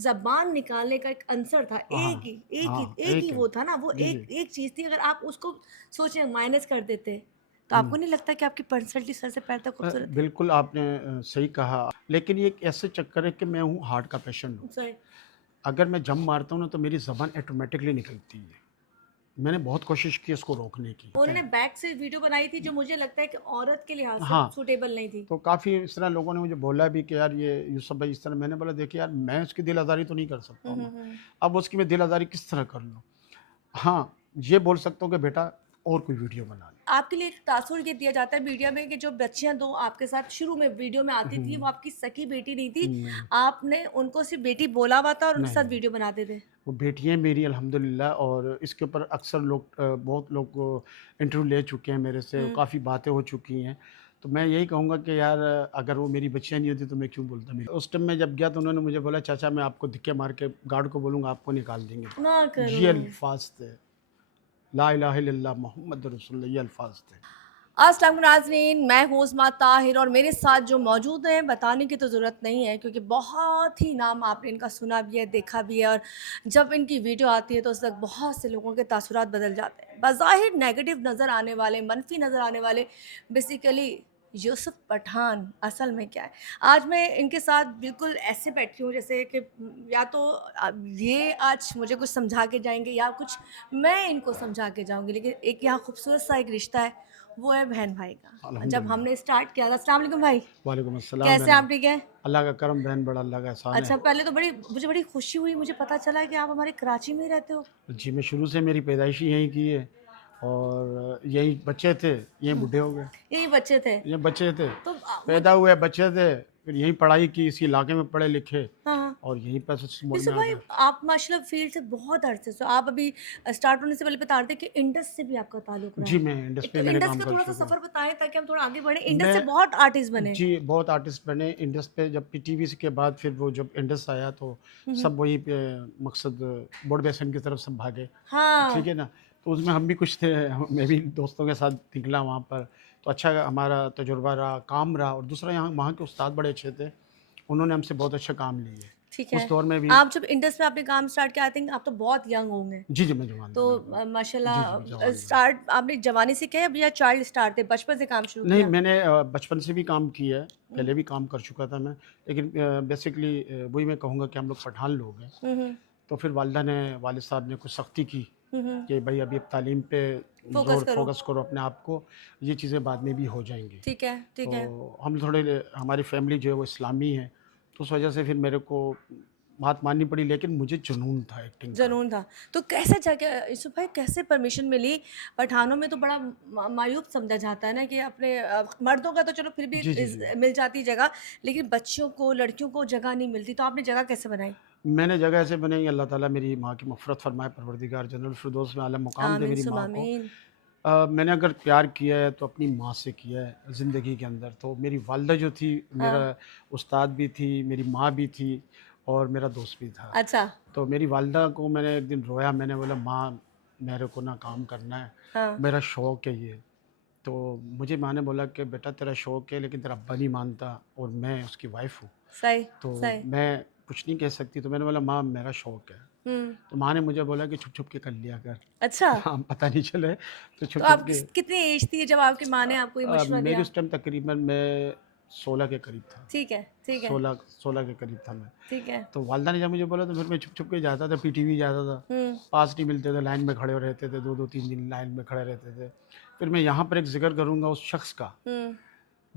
ज़बान निकालने का एक आंसर था, हाँ, हाँ, एक ही एक है। वो था ना, वो जी, जी। एक चीज़ थी, अगर आप उसको सोचें माइनस कर देते, तो हुँ। आपको नहीं लगता कि आपकी पर्सनैलिटी सर से पैर तक खूबसूरत थी? बिल्कुल आपने सही कहा, लेकिन ये एक ऐसे चक्कर है कि मैं हूँ हार्ट का पेशेंट हूँ। सही। अगर मैं जंप मारता हूँ ना तो मेरी ज़बान ऑटोमैटिकली निकलती है। मैंने बहुत कोशिश की इसको रोकने की। उन्होंने बैक से वीडियो बनाई थी जो मुझे लगता है कि औरत के लिहाज़ से हाँ, सूटेबल नहीं थी। तो काफ़ी इस तरह लोगों ने मुझे बोला भी कि यार ये यूसुफ भाई इस तरह, मैंने बोला देखिए यार मैं उसकी दिल आज़ारी तो नहीं कर सकता हुँ, हूँ हुँ, ना। हुँ। अब उसकी मैं दिल आज़ारी किस तरह कर लूँ? हाँ, ये बोल सकता हूँ कि बेटा और कोई वीडियो बना ले। आपके लिए एक तासुर ये दिया जाता है मीडिया में कि जो बच्चियाँ 2 आपके साथ शुरू में वीडियो में आती थी, वो हुँ, आपकी सगी बेटी नहीं थी। नहीं, आपने उनको सिर्फ़ बेटी बोला हुआ था और उनके साथ नहीं। वीडियो बनाते थे। वो बेटियाँ मेरी अल्हम्दुलिल्लाह, और इसके ऊपर अक्सर लोग बहुत लोग इंटरव्यू ले चुके हैं मेरे से, हुँ। काफ़ी बातें हो चुकी हैं। तो मैं यही कहूँगा कि यार अगर वो मेरी बच्चियाँ नहीं होती तो मैं क्यों बोलता मेरी। उस टाइम मैं जब गया तो उन्होंने मुझे बोला चाचा मैं आपको धक्के मार के गार्ड को बोलूँगा आपको निकाल देंगे ना बाहर। करो। ये अल्फ़ाज़ थे, ला इलाहा इल्लल्लाह मोहम्मद रसूलुल्लाह, ये अल्फ़ाज़ थे। अस्सलाम वालेकुम नाज़रीन, मैं हूँ उस्मा ताहिर और मेरे साथ जो मौजूद हैं बताने की तो ज़रूरत नहीं है क्योंकि बहुत ही नाम आपने इनका सुना भी है, देखा भी है और जब इनकी वीडियो आती है तो उस वक़्त बहुत से लोगों के तासुरात बदल जाते हैं। बज़ाहिर नेगेटिव नज़र आने वाले, मनफ़ी नज़र आने वाले बेसिकली यूसुफ पठान असल में क्या है? आज मैं इनके साथ बिल्कुल ऐसे बैठी हूँ जैसे कि या तो ये आज मुझे कुछ समझा के जाएँगे या कुछ मैं इनको समझा के जाऊँगी। लेकिन एक यहाँ खूबसूरत सा एक रिश्ता है, वो है बहन-भाई का। जब अल्हम्दुलिल्लाह। हमने स्टार्ट किया था अस्सलाम वालेकुम भाई, वालेकुम अस्सलाम कैसे बहन। हैं आप, ठीक हैं? अल्लाह का करम बहन, बड़ा अल्लाह का एहसान है। अच्छा, पहले तो बड़ी मुझे बड़ी खुशी हुई, मुझे पता चला कि आप हमारे कराची में ही रहते हो। जी, मैं शुरू से मेरी पैदाइश ही यहीं की है, और यहीं बच्चे थे, यहीं हुँ, बूढ़े हो गए। यही बच्चे थे। ये बच्चे थे, तो मुझ पैदा हुए बच्चे थे, फिर यहीं पढ़ाई की, इसी इलाके में पढ़े लिखे, हाँ, हाँ। और यहीं पर इस मोड़ यूसुफ में आ भाई, गए। आप माशाल्लाह फ़ील्ड से बहुत अरसे से हो। आप अभी स्टार्ट होने से पहले बता रहे थे कि इंडस से भी आपका ताल्लुक रहा जी, है। मैं इंडस पे तो मैंने इंडस काम का कर थोड़ा-सा चुका हूँ। सफ़र बताएँ ताकि हम थोड़ा आगे बढ़ें। इंडस से मैं बहुत आर्टिस्ट बने। जी, बहुत आर्टिस्ट बने इंडस पे, जब पीटीवी के बाद फिर वो जब इंडस आया तो हुँ, हुँ। सब वही पे मकसद बोर्ड बेसन की तरफ सब भागे, ठीक हाँ। है ना? तो उसमें हम भी कुछ थे, मैं भी दोस्तों के साथ निकला वहाँ पर, तो अच्छा हमारा तजुर्बा रहा, काम रहा, और दूसरा यहाँ वहाँ के उस्ताद बड़े अच्छे थे, उन्होंने हमसे बहुत अच्छा काम लिए। ठीक है। उस दौर में भी आप जब इंडस में आपने काम स्टार्ट किया, आई थिंक आप तो बहुत यंग होंगे। जी, जी, मैं जवान तो था बिल्कुल। जी, जी, माशाल्लाह जवान था। स्टार्ट आपने जवानी से किया या चाइल्ड स्टार थे, बचपन से काम शुरू नहीं, किया? मैंने बचपन से भी काम किया है, हुँ, पहले भी काम कर चुका था मैं, लेकिन बेसिकली वही मैं कहूँगा कि हम लोग पठान लोग हैं, हुँ, हुँ, तो फिर वालिदा ने, वालिद साहब ने कुछ सख्ती की हुँ, हुँ। कि भई अभी अब तालीम पे फ़ोकस ज़ोर करो। फ़ोकस करो अपने आप को, ये चीज़ें बाद में भी हो जाएँगी। ठीक है, ठीक है। तो हम थोड़े हमारी फैमिली जो है वो इस्लामी है, तो उस वजह से फिर मेरे को बात माननी पड़ी, लेकिन मुझे जुनून था एक्टिंग का। जुनून था। तो कैसे जाके यूसुफ भाई कैसे परमिशन मिली? पठानों में तो बड़ा मायूब समझा जाता है ना कि अपने मर्दों का तो चलो फिर भी जी, जी, जी। मिल जाती जगह, लेकिन बच्चियों को, लड़कियों को जगह नहीं मिलती, तो आपने जगह कैसे बनाई? मैंने जगह ऐसे बनाई, अल्लाह ताला मेरी माँ की मग़फ़िरत फ़रमाए, परवरदिगार जन्नतुल फ़िरदौस में आला मुक़ाम दे आमीन मेरी सुम्मा माँ को। आमीन। मैंने अगर प्यार किया है तो अपनी माँ से किया है ज़िंदगी के अंदर। तो मेरी वालिदा जो थी, मेरा हाँ, उस्ताद भी थी, मेरी माँ भी थी, और मेरा दोस्त भी था। अच्छा। तो मेरी वालिदा को मैंने एक दिन रोया, मैंने बोला माँ मेरे को ना काम करना है, हाँ, मेरा शौक़ है ये। तो मुझे माँ ने बोला कि बेटा तेरा शौक़ है लेकिन तेरा अब्बा नहीं मानता, और मैं उसकी वाइफ़ हूँ, सही, तो सही। मैं कुछ नहीं कह सकती। तो मैंने बोला माँ मेरा शौक़ है। हुँ, तो माँ ने मुझे बोला कि छुप-छुप के कर लिया कर। अच्छा। हाँ, पता नहीं चले, तो तो छुप-छुप आप के। कितनी एज थी जब आपकी माँ ने आपको ये मशवरा मेरी दिया? उस टाइम तकरीबन मैं 16 के करीब था। ठीक है, ठीक है, 16 के करीब था मैं। ठीक है। तो वालिदा ने जब मुझे बोला तो फिर मैं छुप-छुप के जाता था, पीटीवी जाता था। हुँ, पास नहीं मिलते थे, लाइन में खड़े रहते थे, 2-2 3-3 लाइन में खड़े रहते थे। फिर मैं यहाँ पर एक ज़िक्र करूँगा उस शख़्स का, हुँ।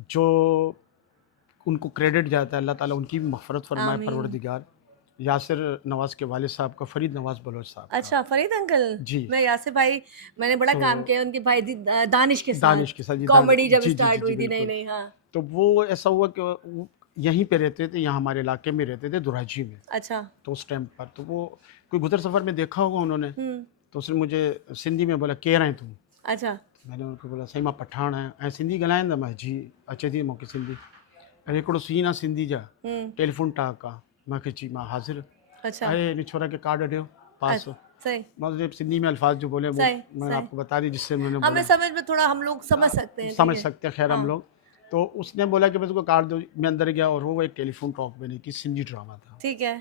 जो उनको क्रेडिट जाता है, अल्लाह ताला उनकी भी मग़फ़िरत फ़रमाए आमीन। परवरदिगार। यासिर नवाज़ के वालिद साहब का, फ़रीद नवाज़ बलोच साहब का। अच्छा, फ़रीद अंकल। जी, मैं यासिर भाई, मैंने बड़ा तो काम किया है उनके भाई दानिश के साथ। दानिश के साथ, जी, कॉमेडी जब जी, जी, जी, स्टार्ट जी, हुई थी बिल्कुल। नई-नई, हाँ। तो वो ऐसा हुआ कि वो यहीं पे रहते थे, यहाँ हमारे इलाके में रहते थे, दुराजी में। अच्छा। तो उस टाइम पर तो वो कोई गुज़र सफ़र में देखा होगा उन्होंने, हुँ, तो उसने मुझे सिंधी में बोला, "केरु आहीं तूं?" अच्छा। तो मैंने उनको बोला, "साईं मां पठान आहियां।" "ऐं सिंधी ॻाल्हाईंदा?" मां, "जी, अचे थी मूंखे सिंधी।" "अरे हिकिड़ो सीन आहे सिंधी जा, हुँ, टेलीफ़ोन टॉक आहे।" मां खे जी मां हाज़िर। अच्छा। "अरे इन छोरा के कार्ड ॾियो, अ, पास हो।" सही, मतलब सिंधी में अल्फ़ाज़ जो बोले वो सही, मैंने सही। आपको बता दी, जिससे उन्होंने हमें बोला। समझ में थोड़ा हम लोग समझ सकते हैं, ठीक समझ है। सकते हैं, ख़ैर हम हाँ, लोग। तो उसने बोला कि बस उसको कार्ड दो, मैं अंदर गया और वो एक टेलीफ़ोन टॉक मैंने की, सिंधी ड्रामा था। ठीक है।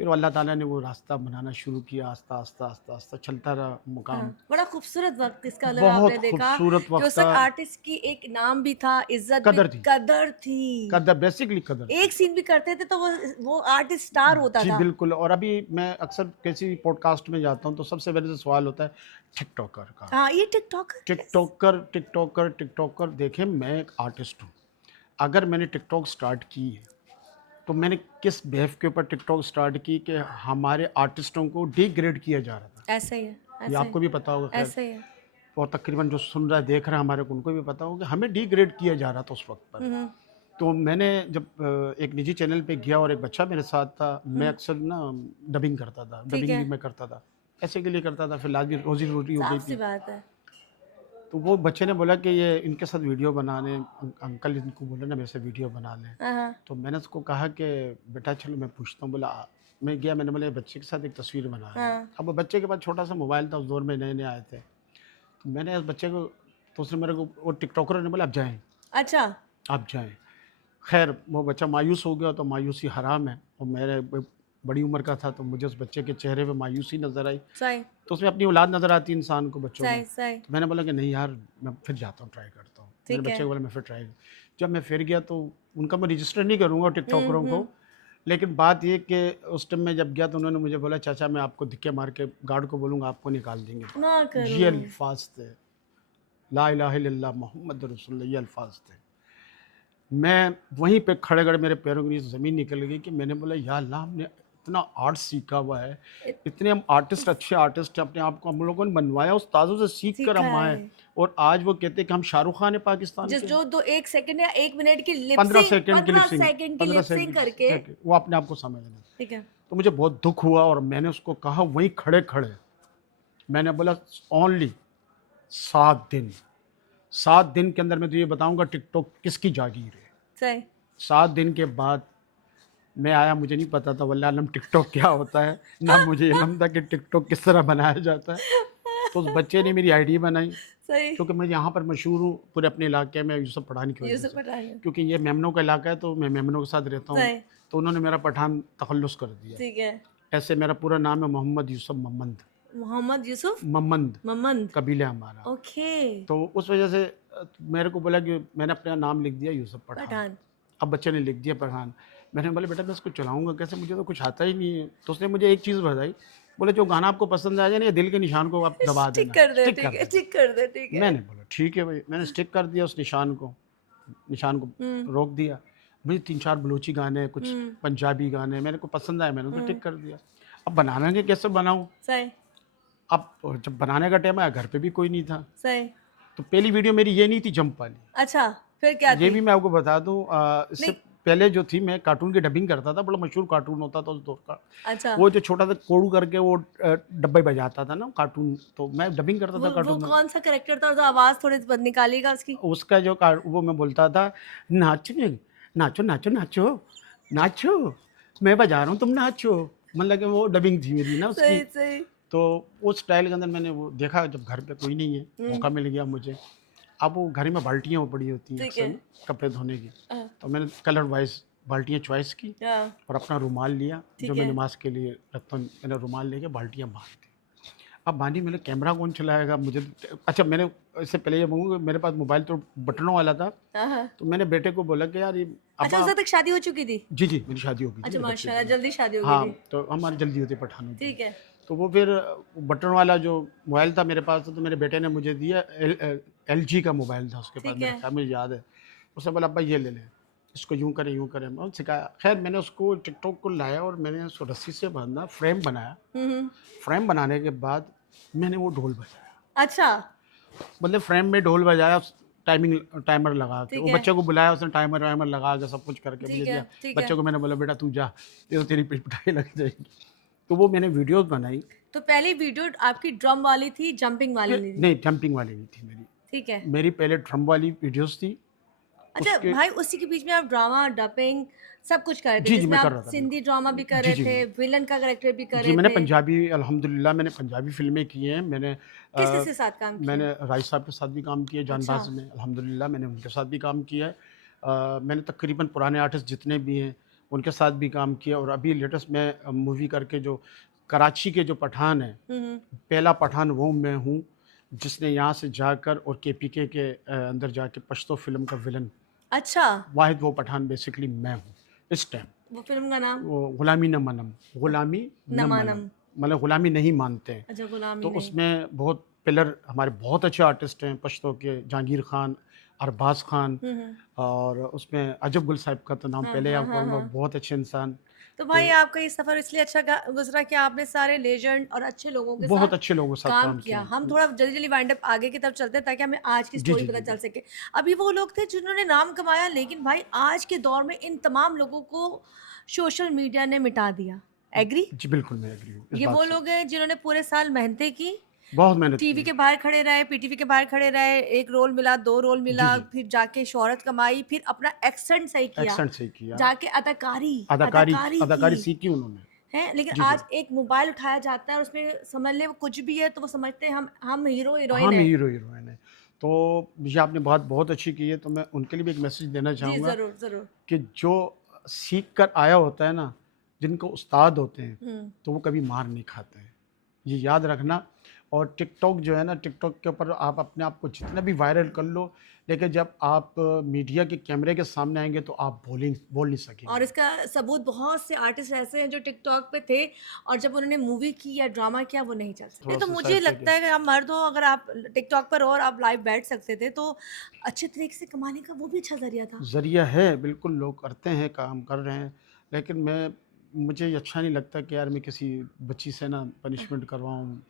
फिर अल्लाह ताला ने वो रास्ता बनाना शुरू किया, आस्ता आस्ता आस्ता आस्ता चलता रहा मुकाम। हाँ, बड़ा खूबसूरत वक़्त इसका लगा बहुत आपने देखा खूबसूरत कि वक्त उस था। वक़्त आर्टिस्ट की एक नाम भी था, इज़्ज़त भी, कदर थी, कदर थी। कदर बेसिकली कदर थी। एक सीन भी करते थे तो वो आर्टिस्ट स्टार होता जी था। बिल्कुल। और अभी मैं अक्सर किसी पॉडकास्ट में जाता हूँ तो सबसे पहले जो सवाल होता है टिकटॉकर का। हाँ, ये टिकटॉकर है। टिकटॉकर टिकटॉकर टिकटॉकर देखें, मैं एक आर्टिस्ट हूँ। अगर मैंने टिकटॉक स्टार्ट की है तो मैंने किस बेफ के ऊपर टिकटॉक स्टार्ट की कि हमारे आर्टिस्टों को डिग्रेड किया जा रहा था। ऐसे ही है, ये ऐसे ही, आपको भी पता होगा खैर, ऐसे ही है। और तकरीबन जो सुन रहा है देख रहा है हमारे को उनको भी पता होगा कि हमें डिग्रेड किया जा रहा था उस वक्त पर। हुँ, हुँ, तो मैंने जब एक निजी चैनल पे गया और एक बच्चा मेरे साथ था, मैं हुँ, अक्सर ना डबिंग करता था, ठीक डबिंग भी है, मैं करता था, ऐसे के लिए करता था, फिर आज भी रोजी रोटी हो गई साफ-सी थी। बात है। तो वो बच्चे ने बोला कि ये इनके साथ वीडियो बनाने, अंकल इनको बोला ना मेरे से वीडियो बना लें। हाँ, हाँ, तो मैंने उसको कहा कि बेटा चलो मैं पूछता हूँ। बोला मैं गया, मैंने बोला बच्चे के साथ एक तस्वीर बनाया है। हाँ। अब वो बच्चे के पास छोटा सा मोबाइल था, उस दौर में नए नए आए थे। तो मैंने उस बच्चे को, तो उसने मेरे को, वो टिकटॉकर ने बोला आप जाएँ, अच्छा, आप जाएँ। खैर वो बच्चा मायूस हो गया, तो मायूसी हराम है, और मेरे बड़ी उम्र का था तो मुझे उस बच्चे के चेहरे पे मायूसी नज़र आई। सही, तो उसमें अपनी औलाद नज़र आती है इंसान को, बच्चों में। सही, सही, तो मैंने बोला कि नहीं यार, मैं फिर जाता हूँ, ट्राई करता हूँ। मेरे ठीक बच्चे है। को बोला मैं फिर ट्राई। जब मैं फिर गया तो उनका मैं रजिस्टर नहीं करूँगा हुँ, टिकटॉकरों को, हुँ, लेकिन बात ये कि उस टाइम में जब गया तो उन्होंने मुझे बोला चाचा मैं आपको धक्के मार के गार्ड को बोलूँगा, आपको निकाल देंगे ना बाहर। करो। ये अल्फाज थे, ला इलाहा इल्लल्लाह मोहम्मद रसूलुल्लाह, ये अल्फाज थे। मैं वहीं पे खड़े खड़े मेरे पैरों के नीचे ज़मीन निकल गई कि मैंने बोला या अल्लाह, हमने इतना आर्ट सीखा हुआ है, इत इतने हम आर्टिस्ट, अच्छे आर्टिस्ट हैं, अपने आप को हम लोगों ने बनवाया, उस्तादों से सीख कर सीखा हम आए, है। और आज वो कहते हैं कि हम शाहरुख खान है पाकिस्तान जिस के। जो दो 1 सेकंड या 1 मिनट की 15 लिप-सिंक सेकंड की 15 लिपसिंग, सेकंड की 15 लिप-सिंक सेकंड करके सेकंड वो अपने आप को समझ लें। ठीक है। तो मुझे बहुत दुख हुआ और मैंने उसको कहा वहीं खड़े खड़े, मैंने बोला ओनली 7 दिन, 7 दिन के अंदर मैं तुझे बताऊंगा टिकटॉक किसकी जागीर है। सही। 7 दिन के बाद मैं आया, मुझे नहीं पता था वल्लाह अलम टिकटॉक क्या होता है, ना मुझे इल्म था कि टिकटॉक किस तरह बनाया जाता है। तो उस बच्चे ने मेरी आईडी बनाई, सही। क्योंकि मैं यहाँ पर मशहूर हूँ पूरे अपने इलाके में यूसुफ पठान की वजह यूसुफ से, पठान। क्योंकि ये मेमनों का इलाका है तो मैं मेमनों के साथ रहता हूँ। सही। तो उन्होंने मेरा पठान तखल्लुस कर दिया। ठीक है। ऐसे मेरा पूरा नाम है मोहम्मद यूसुफ ममंद, मोहम्मद यूसुफ ममंद ममंद। कबीला हमारा। ओके। तो उस वजह से मेरे को बोला कि मैंने अपना नाम लिख दिया यूसुफ पठान। पठान। अब बच्चे ने लिख दिया पठान। मैंने बोला बेटा मैं इसको चलाऊँगा कैसे, मुझे तो कुछ आता ही नहीं है। तो उसने मुझे एक चीज़ बताई, बोले जो गाना आपको पसंद आ जाए ना, ये दिल के निशान को आप दबा ठीक देना, कर दे, स्टिक कर ठीक है, देना। ठीक कर दे, ठीक है। मैंने बोला ठीक है भाई, मैंने स्टिक कर दिया उस निशान को, हुँ, रोक दिया। मुझे 3-4 बलूची गाने, कुछ हुँ, पंजाबी गाने मेरे को पसंद आए, मैंने उनको हुँ। टिक कर दिया। अब बनाना के कैसे बनाऊँ? सही, अब जब बनाने का टाइम आया घर पे भी कोई नहीं था। सही। तो पहली वीडियो मेरी ये नहीं थी जंप वाली। अच्छा, फिर क्या ये थी? भी मैं आपको बता दूँ, इससे नहीं। पहले जो थी मैं कार्टून की डबिंग करता था, बड़ा मशहूर कार्टून होता था उस दौर का। अच्छा, वो जो छोटा सा कोड़ू करके वो डब्बे बजाता था ना कार्टून, तो मैं डबिंग करता था वो कार्टून में। कौन-सा कैरेक्टर था जो आवाज़ थोड़ी बद निकालिएगा उसकी? उसका जो वो मैं बोलता था, नाचने नाचो नाचो नाचो नाचो, मैं बजा रहा हूँ तुम नाचो, मतलब कि वो डबिंग थी मेरी ना उसकी। सही, सही। तो उस स्टाइल के अंदर मैंने वो देखा, जब घर पे कोई नहीं है, हुँ, मौका मिल गया मुझे। अब वो घर में बाल्टियाँ पड़ी होती हैं ठीक अक्सर है। ना, कपड़े धोने की। हाँ, तो मैंने कलर वाइज बाल्टियाँ चॉइस की हाँ, और अपना रुमाल लिया, ठीक जो मैं है। नमाज के लिए रखता हूँ, मैंने रुमाल लेके बाल्टियाँ बांध दी। अब बांधी, मैंने कैमरा कौन चलाएगा मुझे अच्छा, मैंने इससे पहले ये बोलूँ मेरे पास मोबाइल तो बटनों वाला था। हाँ, हाँ। तो मैंने बेटे को बोला कि यार ये अच्छा, अब्बा, उस वक़्त तक शादी हो चुकी थी? जी जी मेरी शादी हो गई थी अच्छा, मेरे बच्चे माशाल्लाह, की। जल्दी शादी हो गई हाँ, थी। तो हमारी जल्दी होती है पठानों की। ठीक है। तो वो फिर बटन वाला जो मोबाइल था मेरे पास, तो मेरे बेटे ने मुझे दिया, LG का मोबाइल था उसके पास, ठीक मेरे है। ख्याल, मुझे याद है। उसने बोला अब्बा ये ले ले, इसको यूँ करें यूँ करें, मैं सिखाया। खैर मैंने उसको टिकटॉक को लाया और मैंने उसको रस्सी से बांधा, फ्रेम बनाया। हुँ, हुँ। फ्रेम बनाने के बाद मैंने वो ढोल बजाया, अच्छा, मतलब फ्रेम में ढोल बजाया, टाइमिंग टाइमर लगा के। ठीक वो है, बच्चे को बुलाया, उसने टाइमर वाइमर लगा के सब कुछ करके मुझे ठीक है, दिया। ठीक है। बच्चे को मैंने बोला बेटा तू जा, ये तो तेरी पिटाई लग जाएगी। तो वो मैंने वीडियोस बनाई। तो पहली वीडियो आपकी ड्रम वाली थी, जंपिंग वाली नहीं थी? नहीं जंपिंग वाली नहीं थी मेरी, ठीक है। मेरी पहले ड्रम वाली वीडियोस थी। अच्छा उसके भाई, उसी के बीच में आप ड्रामा, डबिंग सब कुछ कर रहे थे, जी, जी, जिसमें मैं कर आप रहा था सिंधी बिल्कुल। ड्रामा भी कर जी, रहे जी, थे, विलन का कैरेक्टर भी कर जी, रहे मैंने थे। पंजाबी अल्हम्दुलिल्लाह मैंने पंजाबी फ़िल्में की हैं। मैंने किस-किस के साथ काम किया? मैंने राय साहब के साथ भी काम किया, अच्छा, जानबाज़ में अल्हम्दुलिल्लाह मैंने उनके साथ भी काम किया है। मैंने तकरीबन पुराने आर्टिस्ट जितने भी हैं उनके साथ भी काम किया। और अभी लेटेस्ट मैं मूवी करके जो कराची के जो पठान हैं, पहला पठान वो मैं हूँ जिसने यहाँ से जाकर और केपीके के अंदर जाके पश्तो फिल्म का विलन, अच्छा, वाहिद वो पठान बेसिकली मैं हूँ इस टाइम। वो फ़िल्म का नाम? वो गुलामी न मनम, गुलामी न मनम, नमानम। मतलब गुलामी नहीं मानते हैं। अच्छा, तो गुलामी नहीं। उसमें बहुत पिलर हमारे बहुत अच्छे आर्टिस्ट हैं पश्तो के, जहांगीर खान, अरबाज खान, और उसमें अजब गुल साहब का तो नाम हाँ, पहले हाँ, आपको हाँ, कहूँगा, हाँ। बहुत अच्छे इंसान। तो तो भाई आपका ये सफ़र इसलिए अच्छा गुज़रा कि आपने सारे लेजेंड और अच्छे लोगों के साथ बहुत अच्छे लोगों के साथ काम काम किया। किया। हम थोड़ा जल्दी-जल्दी वाइंड अप आगे की तरफ चलते हैं ताकि हमें आज की जी, स्टोरी जी, पता जी, चल जी। सके। अभी वो लोग थे जिन्होंने नाम कमाया, लेकिन भाई आज के दौर में इन तमाम लोगों को सोशल मीडिया ने मिटा दिया। एग्री? जी, बिल्कुल मैं एग्री हूँ इस ये बात वो से। लोग हैं जिन्होंने पूरे साल मेहनतें की, बहुत मेहनत की टीवी है। के बाहर खड़े रहे, पीटीवी के बाहर खड़े रहे, 1 रोल मिला, 2 रोल जी, मिला, जी। फिर जाके शोहरत कमाई, फिर अपना एक्सेंट सही किया, एक्सेंट सही किया। जाके अदाकारी अदाकारी अदाकारी की, अदाकारी सीखी उन्होंने। हैं? लेकिन जी, जी। आज एक मोबाइल उठाया जाता है और उसमें समझ लें वो कुछ भी है तो वो समझते हैं हम हीरो हीरोइन हम हैं। हीरो-हीरोइन हैं। तो ये आपने बात बहुत अच्छी की है, तो मैं उनके लिए भी एक मैसेज देना जी, चाहूँगा ज़रूर, ज़रूर। कि जो सीख कर आया होता है ना, जिनको उस्ताद होते हैं, हुँ। तो वो कभी मार नहीं खाते हैं। ये याद रखना। और टिकटॉक जो है ना, टिकटॉक के ऊपर आप अपने आप को जितना भी वायरल कर लो, लेकिन जब आप मीडिया के कैमरे के सामने आएँगे तो आप बोल नहीं और सकेंगे। इसका सबूत बहुत से आर्टिस्ट ऐसे हैं जो टिकटॉक पे थे और जब उन्होंने मूवी की या ड्रामा किया वो नहीं चल सके। तो थोड़ा-सा मुझे साइड से लगता है कि आप मर्द हो, अगर आप टिकटॉक पर हो और आप लाइव बैठ सकते थे तो अच्छे तरीके से कमाने का वो भी अच्छा ज़रिया था। ज़रिया है, बिल्कुल लोग करते हैं, काम कर रहे हैं, लेकिन मुझे ये अच्छा नहीं लगता कि यार मैं किसी बच्ची से ना पनिशमेंट करवाऊँ,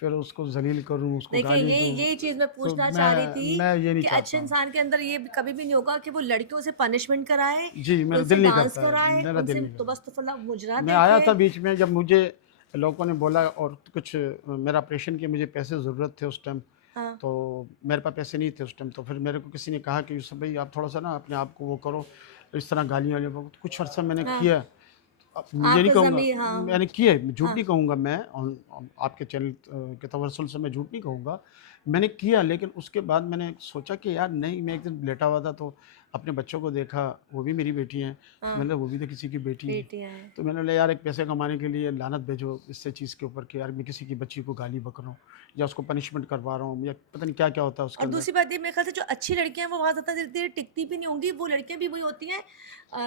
फिर उसको ज़लील करूँ, उसको देखिए, गाली यही दूँ। यही चीज़ मैं तो पूछना चाह रही मैं थी मैं ये नहीं कि अच्छे चाहता हूँ। इंसान के अंदर ये कभी भी नहीं होगा कि वो लड़कियों से पनिशमेंट कराए, जी, मेरा उनसे दिल नहीं डांस करता है, कराए, मेरा दिल उनसे नहीं करता। तुबस-तुफला मुजरा मैं आया देखे। था बीच में, जब मुझे लोगों ने बोला और कुछ मेरा ऑपरेशन के मुझे पैसे ज़रूरत थे उस टाइम, हाँ, तो मेरे पास पैसे नहीं थे उस टाइम, तो फिर मेरे को किसी ने कहा कि यूसुफ भाई आप थोड़ा-सा ना अपने आप को वो करो, इस तरह गालियाँ वालियाँ, कुछ अर्सा मैंने हाँ, किया। अब ये नहीं आपको कहूँगा, ज़मीन हाँ, मैंने किया है, झूठ हाँ, नहीं कहूँगा मैं, और आपके चैनल के तवज्जुल से मैं झूठ नहीं कहूँगा। मैंने किया, लेकिन उसके बाद मैंने सोचा कि यार नहीं, मैं एक दिन लेटा हुआ था तो अपने बच्चों को देखा, वो भी मेरी बेटी हैं, तो हाँ, मैंने वो भी तो किसी की बेटी हैं। बेटियाँ हैं। तो मैंने बोला यार एक पैसे कमाने के लिए लानत भेजो इससे चीज़ के ऊपर कि यार मैं किसी की बच्ची को गाली बक रहा हूँ या उसको पनिशमेंट करवा रहा हूँ या पता नहीं क्या-क्या होता है उसके और अंदर। दूसरी बात ये मेरे ख्याल से जो अच्छी लड़कियाँ हैं वो बहुत ज़्यादा धीरे-धीरे टिकती भी नहीं होंगी, वो लड़कियाँ भी वही होती हैं।